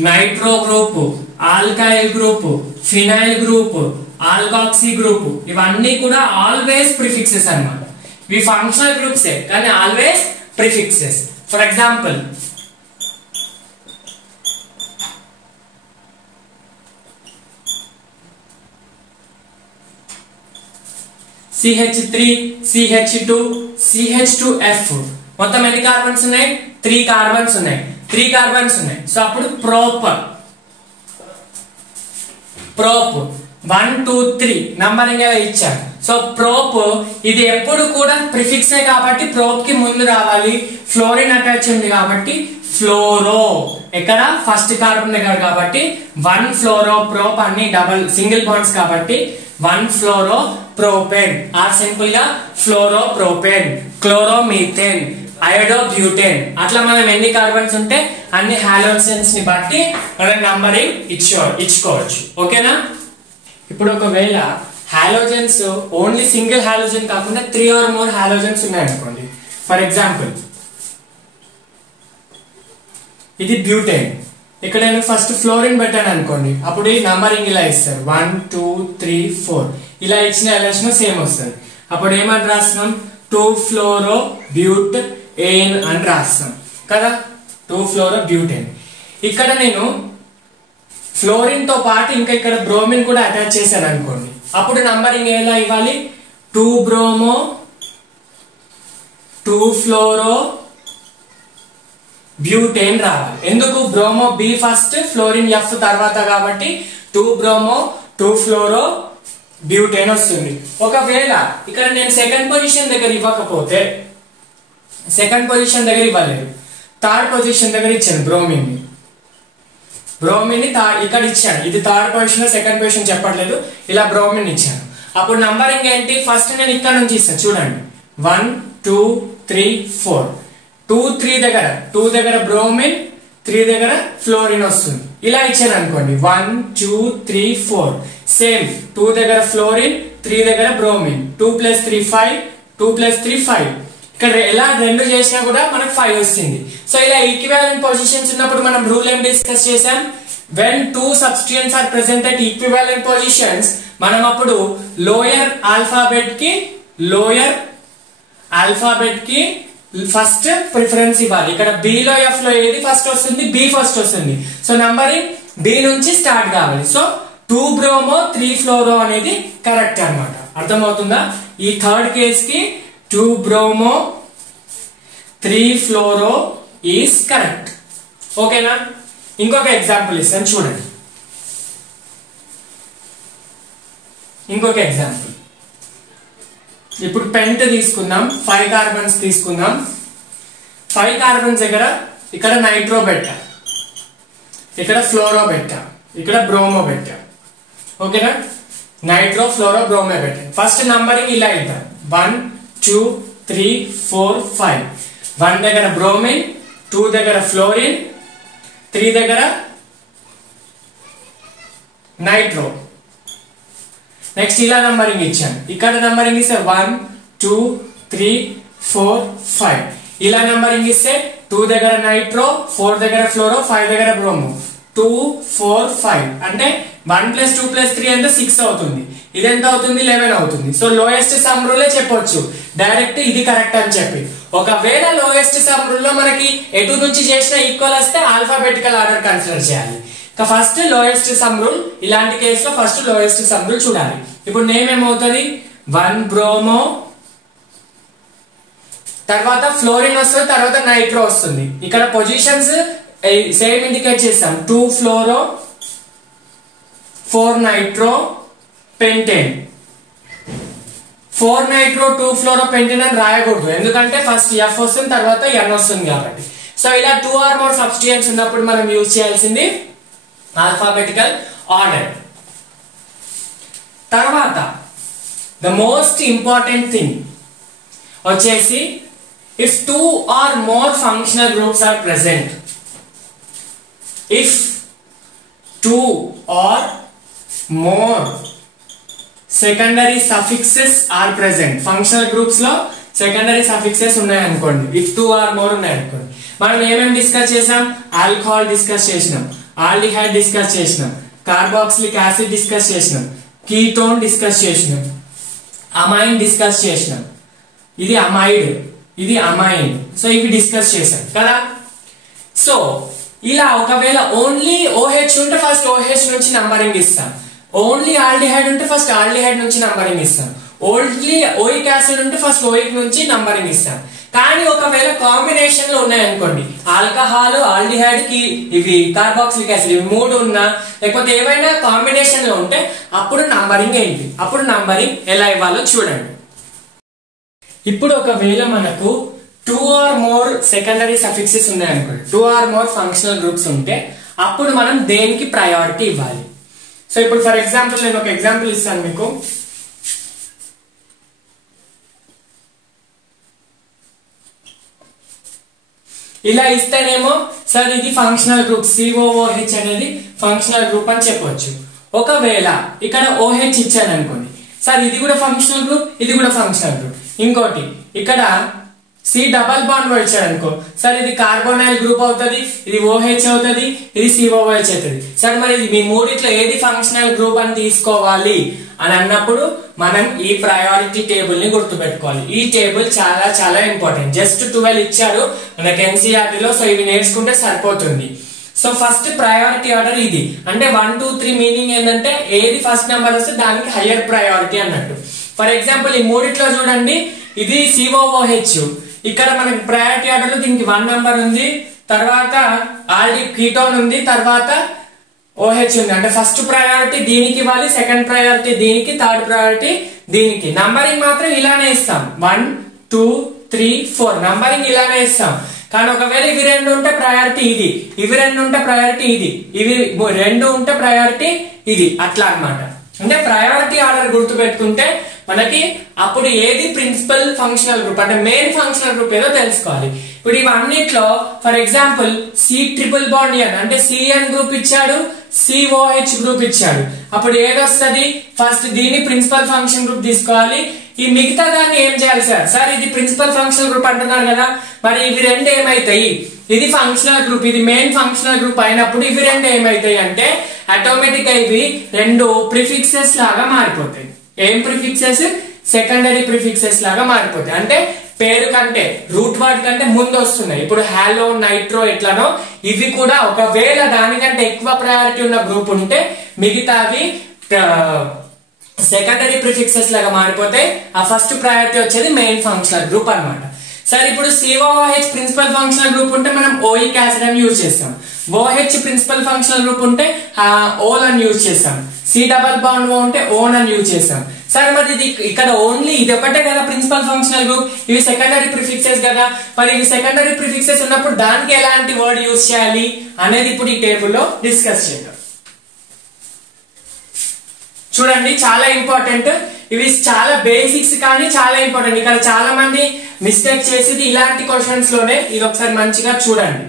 nitro group, alkyl group, phenyl group, alkoxy group, ఇవన్నీ కూడా ఆల్వేస్ ప్రిఫిక్సెస్ అన్నమాట. ఇవి ఫంక్షనల్ గ్రూప్సే కానీ always prefixes. For example CH3 CH2 CH2F మొత్తం ఎన్ని కార్బన్స్ ఉన్నాయి? 3 కార్బన్స్ ఉన్నాయి. 3 కార్బన్స్ ఉన్నాయి. సో అప్పుడు ప్రోప్ 1 2 3 నంబరింగ్ ఇచ్చారు. సో ప్రోప్ ఇది ఎప్పుడు కూడా ప్రిఫిక్సే కాబట్టి ప్రోప్ కి ముందు రావాలి. ఫ్లోరిన్ అటాచ్ ఉంది కాబట్టి ఫ్లోరో, ఎక్కడ ఫస్ట్ కార్బన్ దగ్గర కాబట్టి 1 ఫ్లోరో ప్రోప్, అన్ని డబల్ సింగిల్ బాండ్స్ కాబట్టి 1 ఫ్లోరో ప్రోపేన్ ఆర్ సింపుల్ గా ఫ్లోరో ప్రోపేన్, క్లోరోమీథేన్, అయోడోబ్యూటేన్. అట్లా మనం ఎన్ని కార్బన్స్ ఉంటే అన్ని హాలోజన్స్ ని బట్టి మనం నంబరింగ్ ఇచ్చుకోవచ్చు. ఓకేనా? ఇప్పుడు ఒకవేళ హాలోజన్స్ ఓన్లీ సింగిల్ హాలోజన్ కాకుండా 3 or more హాలోజన్స్ ఉన్నాయనుకోండి. ఫర్ ఎగ్జాంపుల్ ఇది బ్యూటేన్, ఇక్కడ నేను ఫస్ట్ ఫ్లోరిన్ పెట్టాను అనుకోండి, అప్పుడు ఈ నంబరింగ్ ఇలా ఇస్తారు 1 2 3 4 ఇలా ఇచ్చిన ఎలక్షన్ సేమ్ వస్తుంది. అప్పుడు ఏమని రాస్తున్నాం? 2 ఫ్లోరో బ్యూట్ ఏన్ అని రాస్తాం కదా, 2 ఫ్లోరో బ్యూటేన్. ఇక్కడ నేను ఫ్లోరిన్ తో పాటు ఇంకా ఇక్కడ బ్రోమిన్ కూడా అటాచ్ చేశాను అనుకోండి, అప్పుడు నంబరింగ్ ఎలా ఇవ్వాలి? 2 బ్రోమో 2 ఫ్లోరో బ్యూటేన్ రావాలి. ఎందుకు? Bromo B first, fluorine F తర్వాత కాబట్టి 2 బ్రోమో 2 ఫ్లోరో బ్యూటేన్ వస్తుంది. ఒకవేళ ఇక్కడ నేను సెకండ్ పొజిషన్ దగ్గర ఇవ్వకపోతే, సెకండ్ పొజిషన్ దగ్గర ఇవ్వలేదు, థర్డ్ పొజిషన్ దగ్గర ఇచ్చాను బ్రోమిన్ ని ఇక్కడ ఇచ్చాను. ఇది థర్డ్ పొజిషన్ సెకండ్ పొజిషన్ చెప్పట్లేదు, ఇలా బ్రోమిన్ ఇచ్చాను. అప్పుడు నంబరింగ్ ఏంటి? ఫస్ట్ నేను ఇక్కడ నుంచి ఇస్తాను. చూడండి 1 2 3 4 2 3 దగ్గర 2 దగ్గర బ్రోమిన్, 3 దగ్గర ఫ్లోరిన్ వస్తుంది. ఇలా ఇచ్చాను అనుకోండి 1 2 3 4 సేమ్ 2 దగ్గర ఫ్లోరిన్, 3 దగ్గర బ్రోమిన్, 2 + 3 5 2 + 3 5. ఇక్కడ ఎలా రెండు చేసినా కూడా మనకు 5 వస్తుంది. సో ఇలా ఈక్వివాలెంట్ పొజిషన్స్ ఉన్నప్పుడు మనం రూల్ ఏం డిస్కస్ చేసాం? when two substituents are present at equivalent positions, మనం అప్పుడు లోయర్ ఆల్ఫాబెట్ కి ఫస్ట్ ప్రిఫరెన్స్ ఇవ్వాలి. ఇక్కడ B లో F లో ఏది ఫస్ట్ వస్తుంది? B ఫస్ట్ వస్తుంది. సో నంబరింగ్ B నుంచి స్టార్ట్ కావాలి. సో 2 బ్రోమో 3 ఫ్లోరో అనేది కరెక్ట్ అన్నమాట. అర్థమవుతుందా? ఈ థర్డ్ కేస్ కి 2 బ్రోమో 3 ఫ్లోరో ఈస్ కరెక్ట్. ఓకేనా? ఇంకొక ఎగ్జాంపుల్ ఇస్తాను చూడండి. ఇంకొక ఎగ్జాంపుల్, ఇప్పుడు పెంట్ తీసుకుందాం. 5 కార్బన్స్ తీసుకుందాం. 5 కార్బన్స్ దగ్గర ఇక్కడ నైట్రో పెట్టా, ఇక్కడ ఫ్లోరో పెట్టా, ఇక్కడ బ్రోమో పెట్టా. ఓకేనా? నైట్రో ఫ్లోరో బ్రోమో పెట్టా. ఫస్ట్ నంబరింగ్ ఇలా ఇద్దాం. 1 2 3 4 5. 1 దగ్గర బ్రోమిన్, 2 దగ్గర ఫ్లోరిన్, 3 దగ్గర నైట్రో. నెక్స్ట్ ఇలా నంబరింగ్ ఇచ్చాను. ఇక్కడ నంబరింగ్ ఇస్తే 1 2 3 4 5. ఇలా నంబరింగ్ ఇస్తే 2 దగ్గర నైట్రో, 4 దగ్గర ఫ్లోరో, 5 దగ్గర బ్రోమో. 2 4 5 అంటే 1 + 2 + 3 అంటే 6 అవుతుంది. ఇది ఎంత అవుతుంది? 11 అవుతుంది. సో లోయెస్ట్ సమ్ రూలే చెప్పొచ్చు డైరెక్ట్ ఇది కరెక్ట్ అని చెప్పి. ఒకవేళ లోయెస్ట్ సమ్ రూల్ లో మనకి ఎటు నుంచి చేసిన ఈక్వల్ వస్తే ఆల్ఫాబెటికల్ ఆర్డర్ కన్సిడర్ చేయాలి. ఫస్ట్ లోయెస్ట్ సమ్ రూల్, ఇలాంటి కేసులో ఫస్ట్ లోయెస్ట్ సమ్ రూల్ చూడాలి. ఇప్పుడు నేమ్ ఏమవుతుంది? 1 బ్రోమో, తర్వాత ఫ్లోరిన్ వస్తుంది, తర్వాత నైట్రో వస్తుంది. ఇక్కడ పొజిషన్స్ సేమ్ ఇండికేట్ చేస్తాం. 2 ఫ్లోరో 4 నైట్రో పెంటేన్. 4 నైట్రో 2 ఫ్లోరో పెంటేన్ అని రాయకూడదు, ఎందుకంటే ఫస్ట్ F వస్తుంది, తర్వాత N వస్తుంది కాబట్టి. సో ఇలా 2 or more సబ్స్టిట్యూయెంట్స్ ఉన్నప్పుడు మనం యూజ్ చేయాల్సింది ఆల్ఫాబెటికల్ ఆర్డర్. తర్వాత ద మోస్ట్ ఇంపార్టెంట్ థింగ్ వచ్చేసి if 2 or more functional groups are present, if 2 or more secondary suffixes are present, functional groups లో secondary suffixes ఉన్నాయి అనుకోండి, if 2 or more ఉన్నాయి అనుకోండి. మనం ఏమేమి డిస్కస్ చేసాం? ఆల్కహాల్ డిస్కస్ చేసినాం, ఆల్డిహైడ్ డిస్కస్ చేసినాం, కార్బాక్సిలిక్ యాసిడ్ డిస్కస్ చేసినాం, కీటోన్ డిస్కస్ చేసినాం, అమైన్ డిస్కస్ చేసినాం. ఇది అమైడ్, ఇది అమైన్. సో ఇవి డిస్కస్ చేశాం కదా. సో ఇలా ఒకవేళ ఓన్లీ OH ఉంటే ఫస్ట్ OH నుంచి నంబరింగ్ ఇస్తాం, ఓన్లీ ఆల్డిహైడ్ ఉంటే ఫస్ట్ ఆల్డిహైడ్ నుంచి నంబరింగ్ ఇస్తాం, ఓన్లీ ఓయిక్ యాసిడ్ ఉంటే ఫస్ట్ ఓయిక్ నుంచి నంబరింగ్ ఇస్తాం. కానీ ఒకవేళ కాంబినేషన్ లో ఉన్నాయనుకోండి, ఆల్కహాల్ ఆల్డిహైడ్ కి ఇవి కార్బాక్సిలిక్ యాసిడ్ ఇవి 3 ఉన్నా, లేకపోతే ఏవైనా కాంబినేషన్ లో ఉంటే అప్పుడు నంబరింగ్ ఏంటి, అప్పుడు నంబరింగ్ ఎలా ఇవ్వాలో చూడండి. ఇప్పుడు ఒకవేళ మనకు 2 or more సెకండరీ సఫిక్సెస్ ఉన్నాయనుకోండి, 2 or more ఫంక్షనల్ గ్రూప్స్ ఉంటే అప్పుడు మనం దేనికి ప్రయారిటీ ఇవ్వాలి. సో ఇప్పుడు ఫర్ ఎగ్జాంపుల్ నేను ఒక ఎగ్జాంపుల్ ఇస్తాను మీకు. ఇలా ఇస్తేనేమో సార్ ఇది ఫంక్షనల్ గ్రూప్, COOH అనేది ఫంక్షనల్ గ్రూప్ అని చెప్పొచ్చు. ఒకవేళ ఇక్కడ OH ఇచ్చాను అనుకోండి, సార్ ఇది కూడా ఫంక్షనల్ గ్రూప్, ఇది కూడా ఫంక్షనల్ గ్రూప్. ఇంకోటి ఇక్కడ C డబల్ బాండ్ వచ్చాడు అనుకో, సార్ ఇది కార్బోనైల్ గ్రూప్ అవుతుంది, ఇది OH అవుతుంది, ఇది COOH అవుతుంది. సార్ మరి ఇది మీ మూడిట్లో ఏది ఫంక్షనల్ గ్రూప్ అని తీసుకోవాలి అని అన్నప్పుడు మనం ఈ ప్రయారిటీ టేబుల్ ని గుర్తుపెట్టుకోవాలి. ఈ టేబుల్ చాలా చాలా ఇంపార్టెంట్. జస్ట్ 12 ఇచ్చారు మనకి NCERT లో, సో ఇవి నేర్చుకుంటే సరిపోతుంది. సో ఫస్ట్ ప్రయారిటీ ఆర్డర్ ఇది. అంటే 1 2 3 మీనింగ్ ఏంటంటే ఏది ఫస్ట్ నెంబర్ వస్తే దానికి హయ్యర్ ప్రయారిటీ అన్నట్టు. ఫర్ ఎగ్జాంపుల్ ఈ మూడిట్లో చూడండి, ఇది COOH, ఇక్కడ మనకి ప్రయారిటీ ఆర్డర్ లో దీనికి 1 నెంబర్ ఉంది, తర్వాత కీటోన్ ఉంది, తర్వాత OH ఉంది. అంటే ఫస్ట్ ప్రయారిటీ దీనికి ఇవ్వాలి, సెకండ్ ప్రయారిటీ దీనికి, థర్డ్ ప్రయారిటీ దీనికి. నంబరింగ్ మాత్రం ఇలానే ఇస్తాం, 1 2 3 4 నంబరింగ్ ఇలానే ఇస్తాం. కానీ ఒకవేళ ఇవి 2 ఉంటే ప్రయారిటీ ఇది, ఇవి 2 ఉంటే ప్రయారిటీ ఇది, ఇవి 2 ఉంటే ప్రయారిటీ ఇది, అట్లా అన్నమాట. అంటే ప్రయారిటీ ఆర్డర్ గుర్తు పెట్టుకుంటే మనకి అప్పుడు ఏది ప్రిన్సిపల్ ఫంక్షనల్ గ్రూప్ అంటే మెయిన్ ఫంక్షనల్ గ్రూప్ ఏదో తెలుసుకోవాలి. ఇప్పుడు ఇవన్నిట్లో ఫర్ ఎగ్జాంపుల్ C∼N అంటే CN గ్రూప్ ఇచ్చాడు, COH గ్రూప్ ఇచ్చాడు, అప్పుడు ఏదొస్తుంది? ఫస్ట్ దీన్ని ప్రిన్సిపల్ ఫంక్షన్ గ్రూప్ తీసుకోవాలి. ఈ మిగతా దాన్ని ఏం చేయాలి సార్? సార్ ఇది ప్రిన్సిపల్ ఫంక్షన్ గ్రూప్ అంటున్నారు కదా, మరి ఇవి 2 ఏమైతాయి? ఇది ఫంక్షనల్ గ్రూప్, ఇది మెయిన్ ఫంక్షనల్ గ్రూప్ అయినప్పుడు ఇవి రెండు ఏమైతాయి అంటే ఆటోమేటిక్ గా ఇవి రెండు ప్రిఫిక్సెస్ లాగా మారిపోతాయి. ఏం ప్రిఫిక్సెస్? సెకండరీ ప్రిఫిక్సెస్ లాగా మారిపోతాయి. అంటే పేరు కంటే రూట్ వర్డ్ కంటే ముందు వస్తున్నాయి. ఇప్పుడు హాలో, నైట్రో ఎట్లానో ఇవి కూడా ఒకవేళ దానికంటే ఎక్కువ ప్రయారిటీ ఉన్న గ్రూప్ ఉంటే మిగతావి సెకండరీ ప్రిఫిక్సెస్ లాగా మారిపోతాయి. ఆ ఫస్ట్ ప్రయారిటీ వచ్చేది మెయిన్ ఫంక్షనల్ గ్రూప్ అన్నమాట. సరే ఇప్పుడు COOH ప్రిన్సిపల్ ఫంక్షనల్ గ్రూప్ ఉంటే మనం ఓయిక్ యాసిడ్ అని యూజ్ చేస్తాం. OH ప్రిన్సిపల్ ఫంక్షనల్ గ్రూప్ ఉంటే ఓల్ అని యూజ్ చేస్తాం. C డబల్ బాండ్ O ఉంటే ఓన్ అని యూజ్ చేస్తాం. సరే మరి ఇది ఇక్కడ ఓన్లీ ఇది ఒకటే కదా ప్రిన్సిపల్ ఫంక్షనల్ గ్రూప్, ఇవి సెకండరీ ప్రిఫిక్సెస్ కదా. మరి ఇవి సెకండరీ ప్రిఫిక్సెస్ ఉన్నప్పుడు దానికి ఎలాంటి వర్డ్ యూజ్ చేయాలి అనేది ఇప్పుడు ఈ టేబుల్లో డిస్కస్ చేద్దాం. చూడండి చాలా ఇంపార్టెంట్, ఇవి చాలా బేసిక్స్ కానీ చాలా ఇంపార్టెంట్. ఇక్కడ చాలా మంది మిస్టేక్ చేసేది ఇలాంటి క్వశ్చన్స్ లోనే. ఇది ఒకసారి మంచిగా చూడండి.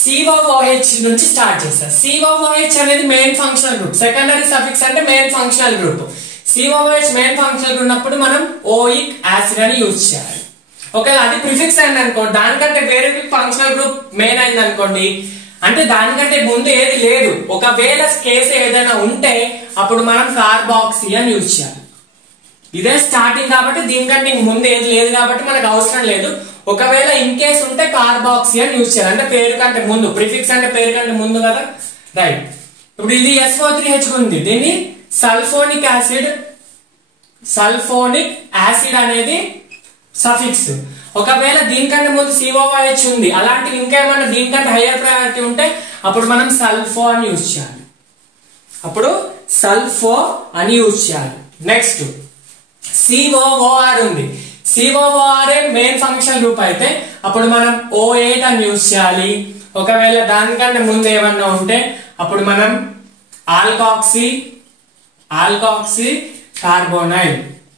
COOH నుంచి స్టార్ట్ చేస్తారు. COOH అనేది main functional group, secondary suffix అంటే main functional group. COOH main functional group ఉన్నప్పుడు మనం ఓయిక్ యాసిడ్ అని యూజ్ చేయాలి. ఒకవేళ అది ప్రిఫిక్స్ అయింది అనుకోండి, దానికంటే వేరే ఫంక్షనల్ గ్రూప్ మెయిన్ అయింది అనుకోండి, అంటే దానికంటే ముందు ఏది లేదు, ఒకవేళ కేసు ఏదైనా ఉంటే అప్పుడు మనం కార్బాక్సీ అని యూజ్ చేయాలి. ఇదే స్టార్టింగ్ కాబట్టి దీనికంటే ముందు ఏది లేదు కాబట్టి మనకు అవసరం లేదు. ఒకవేళ ఇన్ కేసు ఉంటే కార్బాక్సీ అని యూజ్ చేయాలి. అంటే పేరు కంటే ముందు, ప్రిఫిక్స్ అంటే పేరు కంటే ముందు కదా, రైట్. ఇప్పుడు ఇది SO3H ఉంది, దీన్ని సల్ఫోనిక్ యాసిడ్, సల్ఫోనిక్ యాసిడ్ అనేది సఫిక్స్. ఒకవేళ దీనికంటే ముందు COOH ఉంది, అలాంటివి ఇంకేమన్నా దీనికంటే హైయర్ ప్రయారిటీ ఉంటే అప్పుడు మనం సల్ఫో అని యూజ్ చేయాలి. అప్పుడు సల్ఫో అని యూజ్ చేయాలి. నెక్స్ట్ COOR ఉంది, COOR మెయిన్ ఫంక్షన్ గ్రూప్ అయితే అప్పుడు మనం O8 అని యూజ్ చేయాలి. ఒకవేళ దానికంటే ముందు ఏమన్నా ఉంటే అప్పుడు మనం ఆల్కాక్సీ కార్బోనైల్.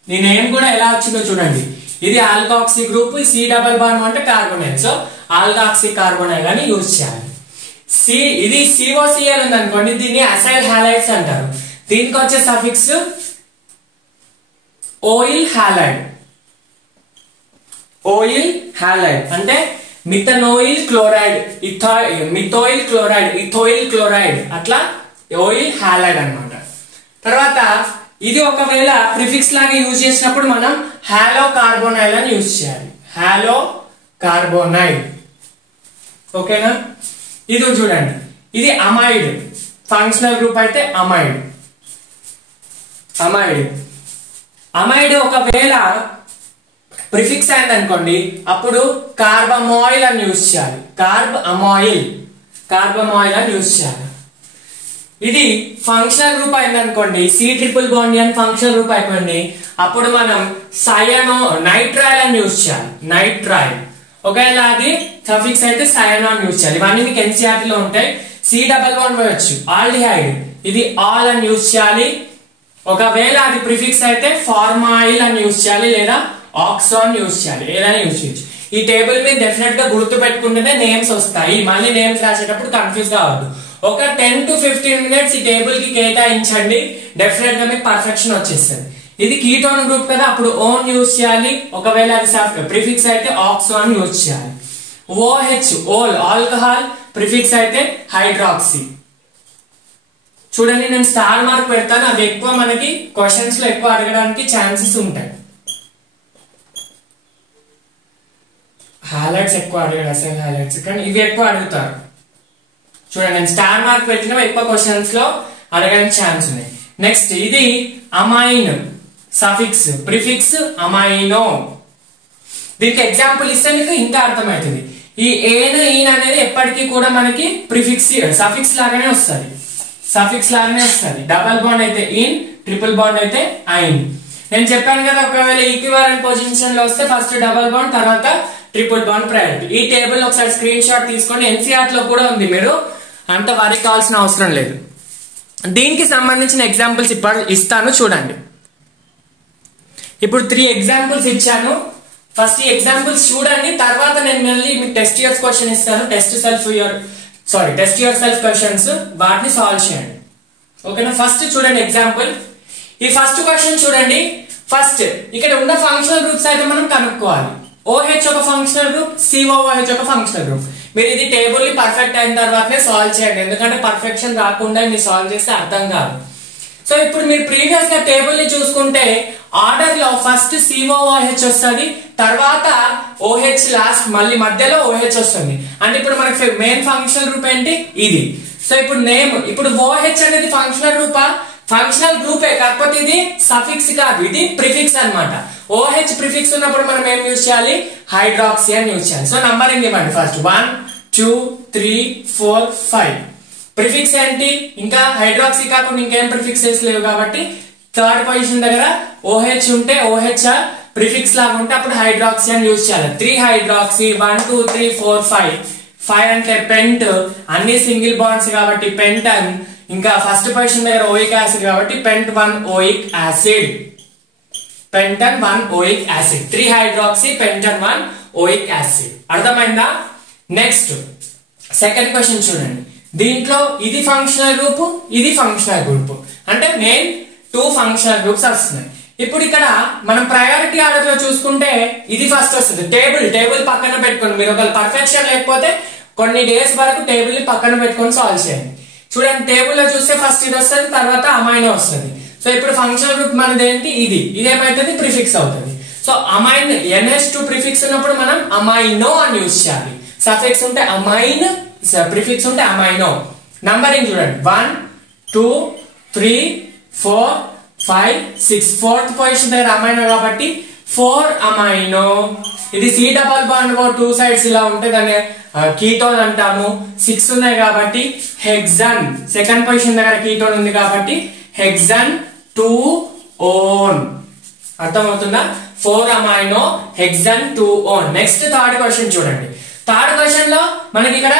దీని నేమ్ కూడా ఎలా వచ్చిందో చూడండి. ఇది alkoxy group, C double bond అంటే కార్బోనైల్, సో ఆల్కాక్సీ కార్బోనైల్ అని యూజ్ చేయాలి. ఇది COCl ఉంది అనుకోండి, దీన్ని అసైల్ హాలైడ్స్ అంటారు. దీనికి వచ్చే suffix oil halide. Oil halide అంటే మిథనోయిల్ క్లోరైడ్, మిథోయిల్ క్లోరైడ్, ఇథోయిల్ క్లోరైడ్, అట్లా ఓయిల్ హాలైడ్ అన్నమాట. తర్వాత ఇది ఒకవేళ ప్రిఫిక్స్ లాగా యూజ్ చేసినప్పుడు మనం హాలో కార్బోనైల్ అని యూజ్ చేయాలి. హాలో కార్బోనైల్, ఓకేనా. ఇది చూడండి, ఇది అమైడ్ ఫంక్షనల్ గ్రూప్ అయితే అమైడ్ ఒకవేళ ప్రిఫిక్స్ అయింది అనుకోండి అప్పుడు కార్బమాయిల్ అని యూజ్ చేయాలి. కార్బమాయిల్ అని యూజ్ చేయాలి. ఇది ఫంక్షనల్ గ్రూప్ అయింది అనుకోండి, C ట్రిపుల్ బాండ్ అని ఫంక్షనల్ గ్రూప్ అయిపోయింది, అప్పుడు మనం నైట్రైల్ అని యూజ్ చేయాలి. నైట్రైల్. ఒకవేళ అది సఫిక్స్ అయితే సయనో అని యూజ్ చేయాలి. ఇవన్నీ మీకు NCERT లో ఉంటాయి. C డబల్ బాండ్ పోయొచ్చు, ఆల్డిహైడ్, ఇది ఆల్ అని యూజ్ చేయాలి. ఒకవేళ అది ప్రిఫిక్స్ అయితే ఫార్మాయిల్ అని యూజ్ చేయాలి, లేదా ఆక్సో అని యూజ్ చేయాలి, ఏదైనా యూజ్ చేయొచ్చు. ఈ టేబుల్ మీద డెఫినెట్ గా గుర్తు పెట్టుకుంటేనే నేమ్స్ వస్తాయి. మళ్ళీ నేమ్స్ రాసేటప్పుడు కన్ఫ్యూజ్ కావద్దు. ఒక 10 to 15 minutes ఈ టేబుల్ కి కేటాయించండి, డెఫినెట్ గా మీకు పర్ఫెక్షన్ వచ్చేస్తుంది. ఇది కీటోన్ గ్రూప్ కదా, అప్పుడు ఓన్ యూజ్ చేయాలి. ఒకవేళ అది ప్రిఫిక్స్ అయితే ఆక్సో అని యూజ్ చేయాలి. OH ఓల్ ఆల్కహాల్, ప్రిఫిక్స్ అయితే హైడ్రాక్సీ. చూడండి నేను స్టార్ మార్క్ పెడతాను, అవి ఎక్కువ మనకి క్వశ్చన్స్ లో ఎక్కువ అడగడానికి ఛాన్సెస్ ఉంటాయి. హైలైట్స్ ఎక్కువ అడగడు, అసలు హైలైట్స్ కానీ ఇవి ఎక్కువ అడుగుతారు. చూడండి నేను స్టార్ మార్క్ పెట్టిన ఎక్కువ క్వశ్చన్స్ లో అడగడానికి ఛాన్స్ ఉన్నాయి. నెక్స్ట్ ఇది అమైన్ సఫిక్స్, ప్రిఫిక్స్ అమైనో. దీనికి ఎగ్జాంపుల్ ఇస్తే మీకు ఇంకా అర్థమవుతుంది. ఈ ఏన్ ఈన్ అనేది ఎప్పటికీ కూడా మనకి ప్రిఫిక్స్ సఫిక్స్ లాగానే వస్తుంది. డబల్ బాండ్ అయితే ఇన్, ట్రిపుల్ బాండ్ అయితే ఐన్. నేను చెప్పాను కదా, ఒకవేళ ఈక్వివాలెంట్ పొజిషన్ లో వస్తే ఫస్ట్ డబల్ బాండ్, తర్వాత ట్రిపుల్ బాండ్ ప్రయారిటీ. ఈ టేబుల్ ఒకసారి స్క్రీన్ షాట్ తీసుకొని NCERT లో కూడా ఉంది, మీరు అంత వరి కావాల్సిన అవసరం లేదు. దీనికి సంబంధించిన ఎగ్జాంపుల్స్ ఇప్పుడు ఇస్తాను చూడండి. ఇప్పుడు 3 ఎగ్జాంపుల్స్ ఇచ్చాను. ఫస్ట్ ఈ ఎగ్జాంపుల్స్ చూడండి, తర్వాత నేను మళ్ళీ మీకు టెస్ట్ యువర్ క్వశ్చన్ ఇస్తాను. టెస్ట్ యువర్ సెల్ఫ్ క్వశ్చన్స్, వాటిని సాల్వ్ చేయండి, ఓకేనా. ఫస్ట్ చూడండి ఎగ్జాంపుల్. ఈ ఫస్ట్ క్వశ్చన్ చూడండి. ఫస్ట్ ఇక్కడ ఉన్న ఫంక్షనల్ గ్రూప్స్ అయితే మనం కనుక్కోవాలి. OH ఒక ఫంక్షనల్ గ్రూప్, COOH ఒక ఫంక్షనల్ గ్రూప్. మీరు ఇది టేబుల్ ని పర్ఫెక్ట్ అయిన తర్వాతనే సాల్వ్ చేయండి, ఎందుకంటే పర్ఫెక్షన్ రాకుండా మీరు సాల్వ్ చేస్తే అర్థం కాదు. సో ఇప్పుడు మీరు ప్రీవియస్ గా టేబుల్ ని చూసుకుంటే ఆర్డర్ లో ఫస్ట్ COOH వస్తుంది, తర్వాత OH లాస్ట్, మళ్ళీ మధ్యలో OH వస్తుంది. అంటే ఇప్పుడు మనకి మెయిన్ ఫంక్షనల్ గ్రూప్ ఏంటి ఇది. సో ఇప్పుడు నేమ్, ఇప్పుడు OH అనేది ఫంక్షనల్ గ్రూపే, కాకపోతే ఇది సఫిక్స్ కాదు, ఇది ప్రిఫిక్స్ అన్నమాట. OH ప్రిఫిక్స్ ఉన్నప్పుడు మనం ఏం యూజ్ చేయాలి, హైడ్రాక్సీ అని యూజ్ చేయాలి. సో నంబరింగ్ ఇవ్వండి, ఫస్ట్ 1 2 3 4 5. ప్రిఫిక్స్ ఏంటి, ఇంకా హైడ్రాక్సీ కాకుండా ఇంకేం ప్రిఫిక్సెస్ లేవు కాబట్టి థర్డ్ పొజిషన్ దగ్గర OH ఉంటే OH ప్రిఫిక్స్ లాగా ఉంటే అప్పుడు హైడ్రాక్సీ అని యూజ్ చేయాలి. 3 హైడ్రాక్సీ 1 2 3 4 5. 5 అంటే పెంట్, అన్ని సింగిల్ బాండ్స్ కాబట్టి పెంటన్. ఇంకా ఫస్ట్ పొజిషన్ దగ్గర ఓయిక్ యాసిడ్ కాబట్టి pent 1 oic acid, pentan 1 oic acid. 3 hydroxy pentan 1 oic acid. అర్థమైందా? నెక్స్ట్ సెకండ్ క్వశ్చన్ చూడండి. దీంట్లో ఇది ఫంక్షనల్ గ్రూప్, ఇది ఫంక్షనల్ గ్రూప్, అంటే మెయిన్ 2 ఫంక్షనల్ గ్రూప్స్ వస్తున్నాయి. ఇప్పుడు ఇక్కడ మనం ప్రయారిటీ ఆర్డర్ లో చూసుకుంటే ఇది ఫస్ట్ వస్తుంది. టేబుల్ పక్కన పెట్టుకోండి, మీరు ఒకవేళ పర్ఫెక్షన్ లేకపోతే కొన్ని డేస్ వరకు టేబుల్ ని పక్కన పెట్టుకొని సాల్వ్ చేయండి. చూడండి, టేబుల్ లో చూస్తే ఫస్ట్ ఇది వస్తుంది, తర్వాత అమైనో వస్తుంది. సో ఇప్పుడు ఫంక్షనల్ గ్రూప్ మనది ఏంటి, ఇది ఏమైతుంది, ప్రిఫిక్స్ అవుతుంది. సో అమైన్ NH2 ప్రిఫిక్స్ ఉన్నప్పుడు మనం అమైనో అని యూజ్ చేయాలి. సఫిక్స్ ఉంటే అమైన్, ప్రిఫిక్స్ ఉంటే అమైనో. నంబరింగ్ చూడండి, 1 2 3 4 5 6. ఫోర్త్ పొజిషన్ దగ్గర అమైనో కాబట్టి 4 అమైనో. ఇది C డబల్ బాండ్ 2 సైడ్స్ ఇలా ఉంటే దాన్ని కీటోన్ అంటాము. 6 ఉన్నాయి కాబట్టి హెక్సన్. సెకండ్ పొజిషన్ దగ్గర కీటోన్ ఉంది కాబట్టి హెక్సన్ 2-ఓన్. అర్థమవుతుందా? 4 అమైనో హెక్సన్ 2-ఓన్. నెక్స్ట్ థర్డ్ క్వశ్చన్ చూడండి. థర్డ్ క్వశ్చన్ లో మనకి ఇక్కడ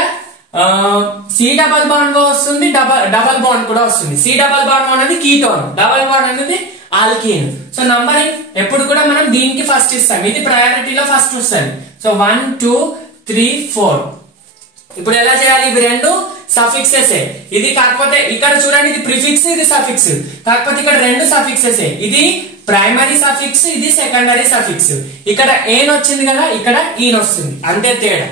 C డబల్ బాండ్ వస్తుంది, డబల్ బాండ్ కూడా వస్తుంది. C డబల్ బాండ్ అనేది కీటోన్, డబల్ బాండ్ అనేది ఆల్కీన్. సో నంబరింగ్ ఎప్పుడు కూడా మనం దీనికి ఫస్ట్ ఇస్తాం, ఇది ప్రయారిటీలో ఫస్ట్ వస్తుంది. సో 1 2 3 4. ఇప్పుడు ఎలా చేయాలి, ఇవి రెండు సఫిక్సెస్. ఇది కాకపోతే ఇక్కడ చూడండి, ఇది ప్రిఫిక్స్, ఇది సఫిక్స్, కాకపోతే ఇక్కడ రెండు సఫిక్సెస్. ఇది ప్రైమరీ సఫిక్స్, ఇది సెకండరీ సఫిక్స్. ఇక్కడ ఏన్ వచ్చింది కదా, ఇక్కడ ఈన్ వస్తుంది, అంతే తేడా.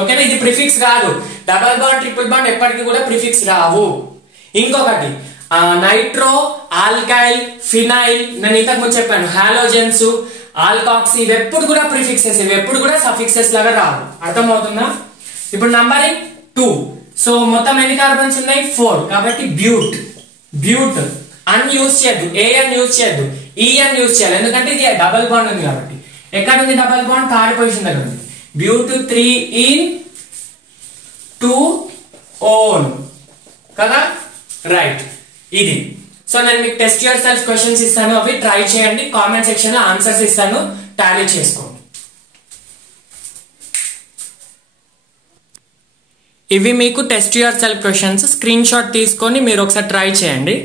ఓకేనా? ఇది ప్రిఫిక్స్ కాదు. డబల్ బాండ్ ట్రిపుల్ బాండ్ ఎప్పటికీ కూడా ప్రిఫిక్స్ రావు. ఇంకొకటి నైట్రో, ఆల్కైల్, ఫినైల్, నేను ఇంతకు ముందు చెప్పాను, హాలోజెన్స్, ఆల్కాక్సీ, ఇవి ఎప్పుడు కూడా ప్రిఫిక్సెస్, ఇవి ఎప్పుడు కూడా సఫిక్సెస్ లాగా రావు. అర్థమవుతుందా? ఇప్పుడు నంబరింగ్ 2. సో మొత్తం ఎన్ని కార్బన్స్ ఉన్నాయి, 4. కాబట్టి బ్యూట్ అన్ యూజ్ చేయద్దు, AN యూజ్ చేయద్దు, EN యూజ్ చేయాలి, ఎందుకంటే ఇది డబల్ బాండ్ ఉంది కాబట్టి. ఎక్కడ ఉంది డబల్ బాండ్, థర్డ్ పొజిషన్ దగ్గర ఉంది. బ్యూట్ 3 2-ఓన్ కదా, రైట్. ఇది. సో నేను మీకు టెస్ట్ యువర్ సెల్ఫ్ క్వశ్చన్స్ ఇస్తాను, అవి ట్రై చేయండి, కామెంట్ సెక్షన్ లో ఆన్సర్స్ ఇస్తాను, టాలీ చేసుకోండి. ఇవి మీకు test your self questions, screen shot తీసుకొని మీరు ఒకసారి ట్రై చేయండి.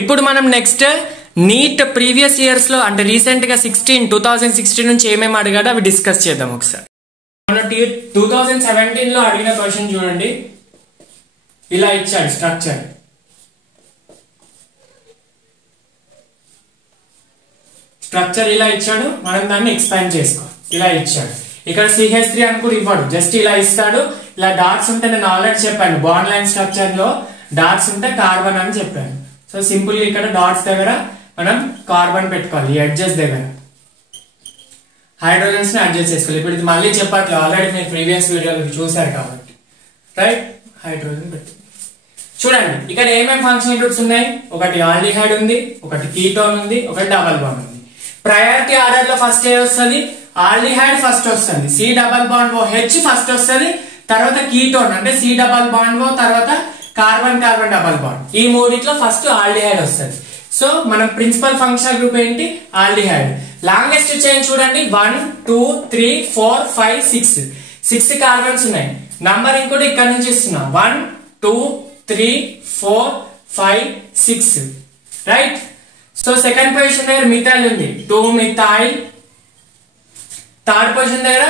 ఇప్పుడు మనం నెక్స్ట్ నీట్ ప్రీవియస్ ఇయర్స్ లో, అంటే రీసెంట్ గా 2016 నుంచి ఏమేమి అడిగాడో అవి డిస్కస్ చేద్దాం ఒకసారి. మన 2017 లో అడిగిన క్వశ్చన్ చూడండి, ఇలా ఇచ్చాడు స్ట్రక్చర్. ఇలా ఇచ్చాడు, మనం దాన్ని ఎక్స్పాండ్ చేసుకో. ఇలా ఇచ్చాడు, ఇక్కడ CH3 అని కూడా ఇవ్వడు, జస్ట్ ఇలా ఇస్తాడు. ఇలా డాట్స్ ఉంటే నేను ఆల్రెడీ చెప్పాను, బాండ్ లైన్ స్ట్రక్చర్ లో డాట్స్ ఉంటే కార్బన్ అని చెప్పాను. సో సింపుల్ ఇక్కడ డాట్స్ దగ్గర మనం కార్బన్ పెట్టుకోవాలి, ఎడ్జెస్ దగ్గర హైడ్రోజన్స్ ని అడ్జస్ట్ చేసుకోవాలి. ఇప్పుడు ఇది మళ్ళీ చెప్పట్లేదు, ఆల్రెడీ మీరు ప్రీవియస్ వీడియోలో చూసారు కాబట్టి, రైట్. హైడ్రోజన్ పెట్టి చూడండి, ఇక్కడ ఏమేమి ఫంక్షనల్ గ్రూప్స్ ఉన్నాయి, ఒకటి ఆల్డిహైడ్ ఉంది, ఒకటి కీటోన్ ఉంది, ఒకటి డబల్ బాండ్ ఉంది. ప్రయారిటీ ఆర్డర్ లో ఫస్ట్ ఏ వస్తుంది, ఆల్డిహైడ్ ఫస్ట్ వస్తుంది, C double bond OH first వస్తుంది, తర్వాత కీటోన్ అంటే C డబల్ బాండ్ O, తర్వాత కార్బన్ డబల్ బాండ్. ఈ మూడిట్లో ఫస్ట్ ఆల్డిహైడ్ వస్తుంది. సో మనం ప్రిన్సిపల్ ఫంక్షనల్ గ్రూప్ ఏంటి, ఆల్డిహైడ్. లాంగెస్ట్ చైన్ చూడండి, 1 2 3 4 5 6. 6 కార్బన్స్ ఉన్నాయి. నంబరింగ్ కూడా ఇక్కడ నుంచి ఇస్తున్నా, 1 2 3 4 5 6, రైట్. సో సెకండ్ పొజిషన్ దగ్గర మిథైల్ ఉంది, 2 మిథైల్. థర్డ్ పొజిషన్ దగ్గర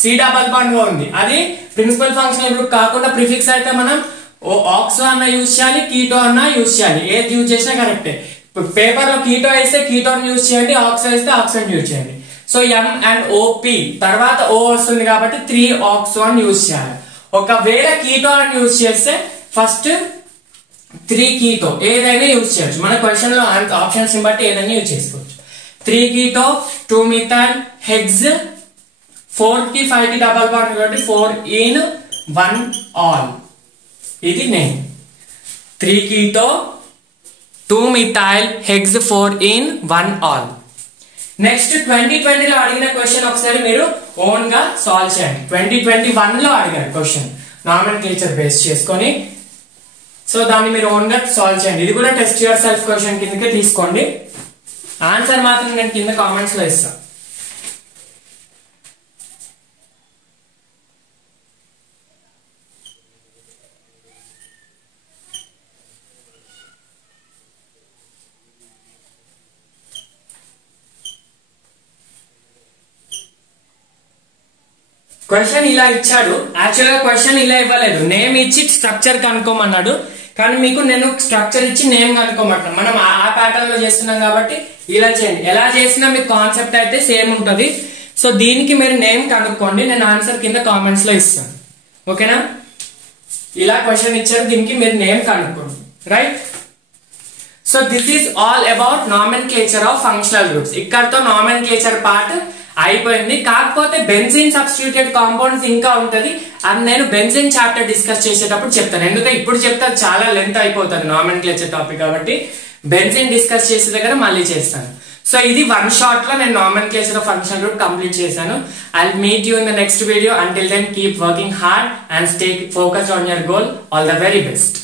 C డబల్ బాండ్ ఉంది, అది ప్రిన్సిపల్ ఫంక్షనల్ గ్రూప్ కాకుండా ప్రిఫిక్స్ అయితే మనం ఆక్సో అన్న యూజ్ చేయాలి, కీటో అన్న యూజ్ చేయాలి, ఏది యూజ్ చేసినా కరెక్టే. పేపర్ లో కీటో వేస్తే కీటోన్ యూజ్ చేయండి, ఆక్సో వేస్తే ఆక్సోన్ యూజ్ చేయండి. సో ఎం అండ్ ఓపి తర్వాత ఓ వస్తుంది కాబట్టి 3-oxo అని యూజ్ చేయాలి. ఒకవేళ కీటో అని యూజ్ చేస్తే ఫస్ట్ 3-keto ఏదైనా యూజ్ చేయొచ్చు. మన క్వశ్చన్ లో ఆప్షన్స్ బట్టి ఏదైనా యూజ్ చేసుకోవచ్చు. 3-keto 2-methyl hex 4 కి 5 కి డబల్ బాండ్ కాబట్టి 4-in-1-ol ఇది name. 3-keto 2-methyl hex 4-in-1-ol. Next 2020 లో అడిగిన క్వశ్చన్ ఒకసారి మీరు ఓన్ గా సాల్వ్ చేయండి. 2021 లో అడిగారు క్వశ్చన్ నామెన్క్లేచర్ బేస్ చేసుకొని. సో దాన్ని మీరు ఓన్ గా సాల్వ్ చేయండి. ఇది కూడా టెస్ట్ యువర్ సెల్ఫ్ క్వశ్చన్ కిందకే తీసుకోండి. ఆన్సర్ మాత్రం నేను కింద కామెంట్స్ లో ఇస్తాను. క్వశ్చన్ ఇలా ఇచ్చాడు. యాక్చువల్ గా క్వశ్చన్ ఇలా ఇవ్వలేదు, నేమ్ ఇచ్చి స్ట్రక్చర్ కనుక్కోమన్నాడు. కానీ మీకు నేను స్ట్రక్చర్ ఇచ్చి నేమ్ కనుక్కోమంటున్నాను. మనం ఆ ప్యాటర్న్ లో చేస్తున్నాం కాబట్టి ఇలా చేయండి. ఎలా చేసినా మీకు కాన్సెప్ట్ అయితే సేమ్ ఉంటుంది. సో దీనికి మీరు నేమ్ కనుక్కోండి, నేను ఆన్సర్ కింద కామెంట్స్ లో ఇస్తాను. ఓకేనా? ఇలా క్వశ్చన్ ఇచ్చారు, దీనికి మీరు నేమ్ కనుక్కోండి. Right? So this is all about nomenclature of functional groups. ఇక్కడతో నామెన్క్లేచర్ పార్ట్ అయిపోయింది. కాకపోతే బెంజీన్ సబ్స్టిట్యూటెడ్ కాంపౌండ్స్ ఇంకా ఉంటది. అది నేను బెంజీన్ చాప్టర్ డిస్కస్ చేసేటప్పుడు చెప్తాను. ఎందుకంటే ఇప్పుడు చెప్తే చాలా లెంత్ అయిపోతుంది నామెన్క్లేచర్ టాపిక్ కాబట్టి బెంజీన్ డిస్కస్ చేసే దగ్గర మళ్ళీ చేస్తాను. సో ఇది వన్ షాట్ లో నేను nomenclature of functional group complete చేశాను. I will meet you in the next video. Until then keep working hard and stay focused on your goal. All the very best.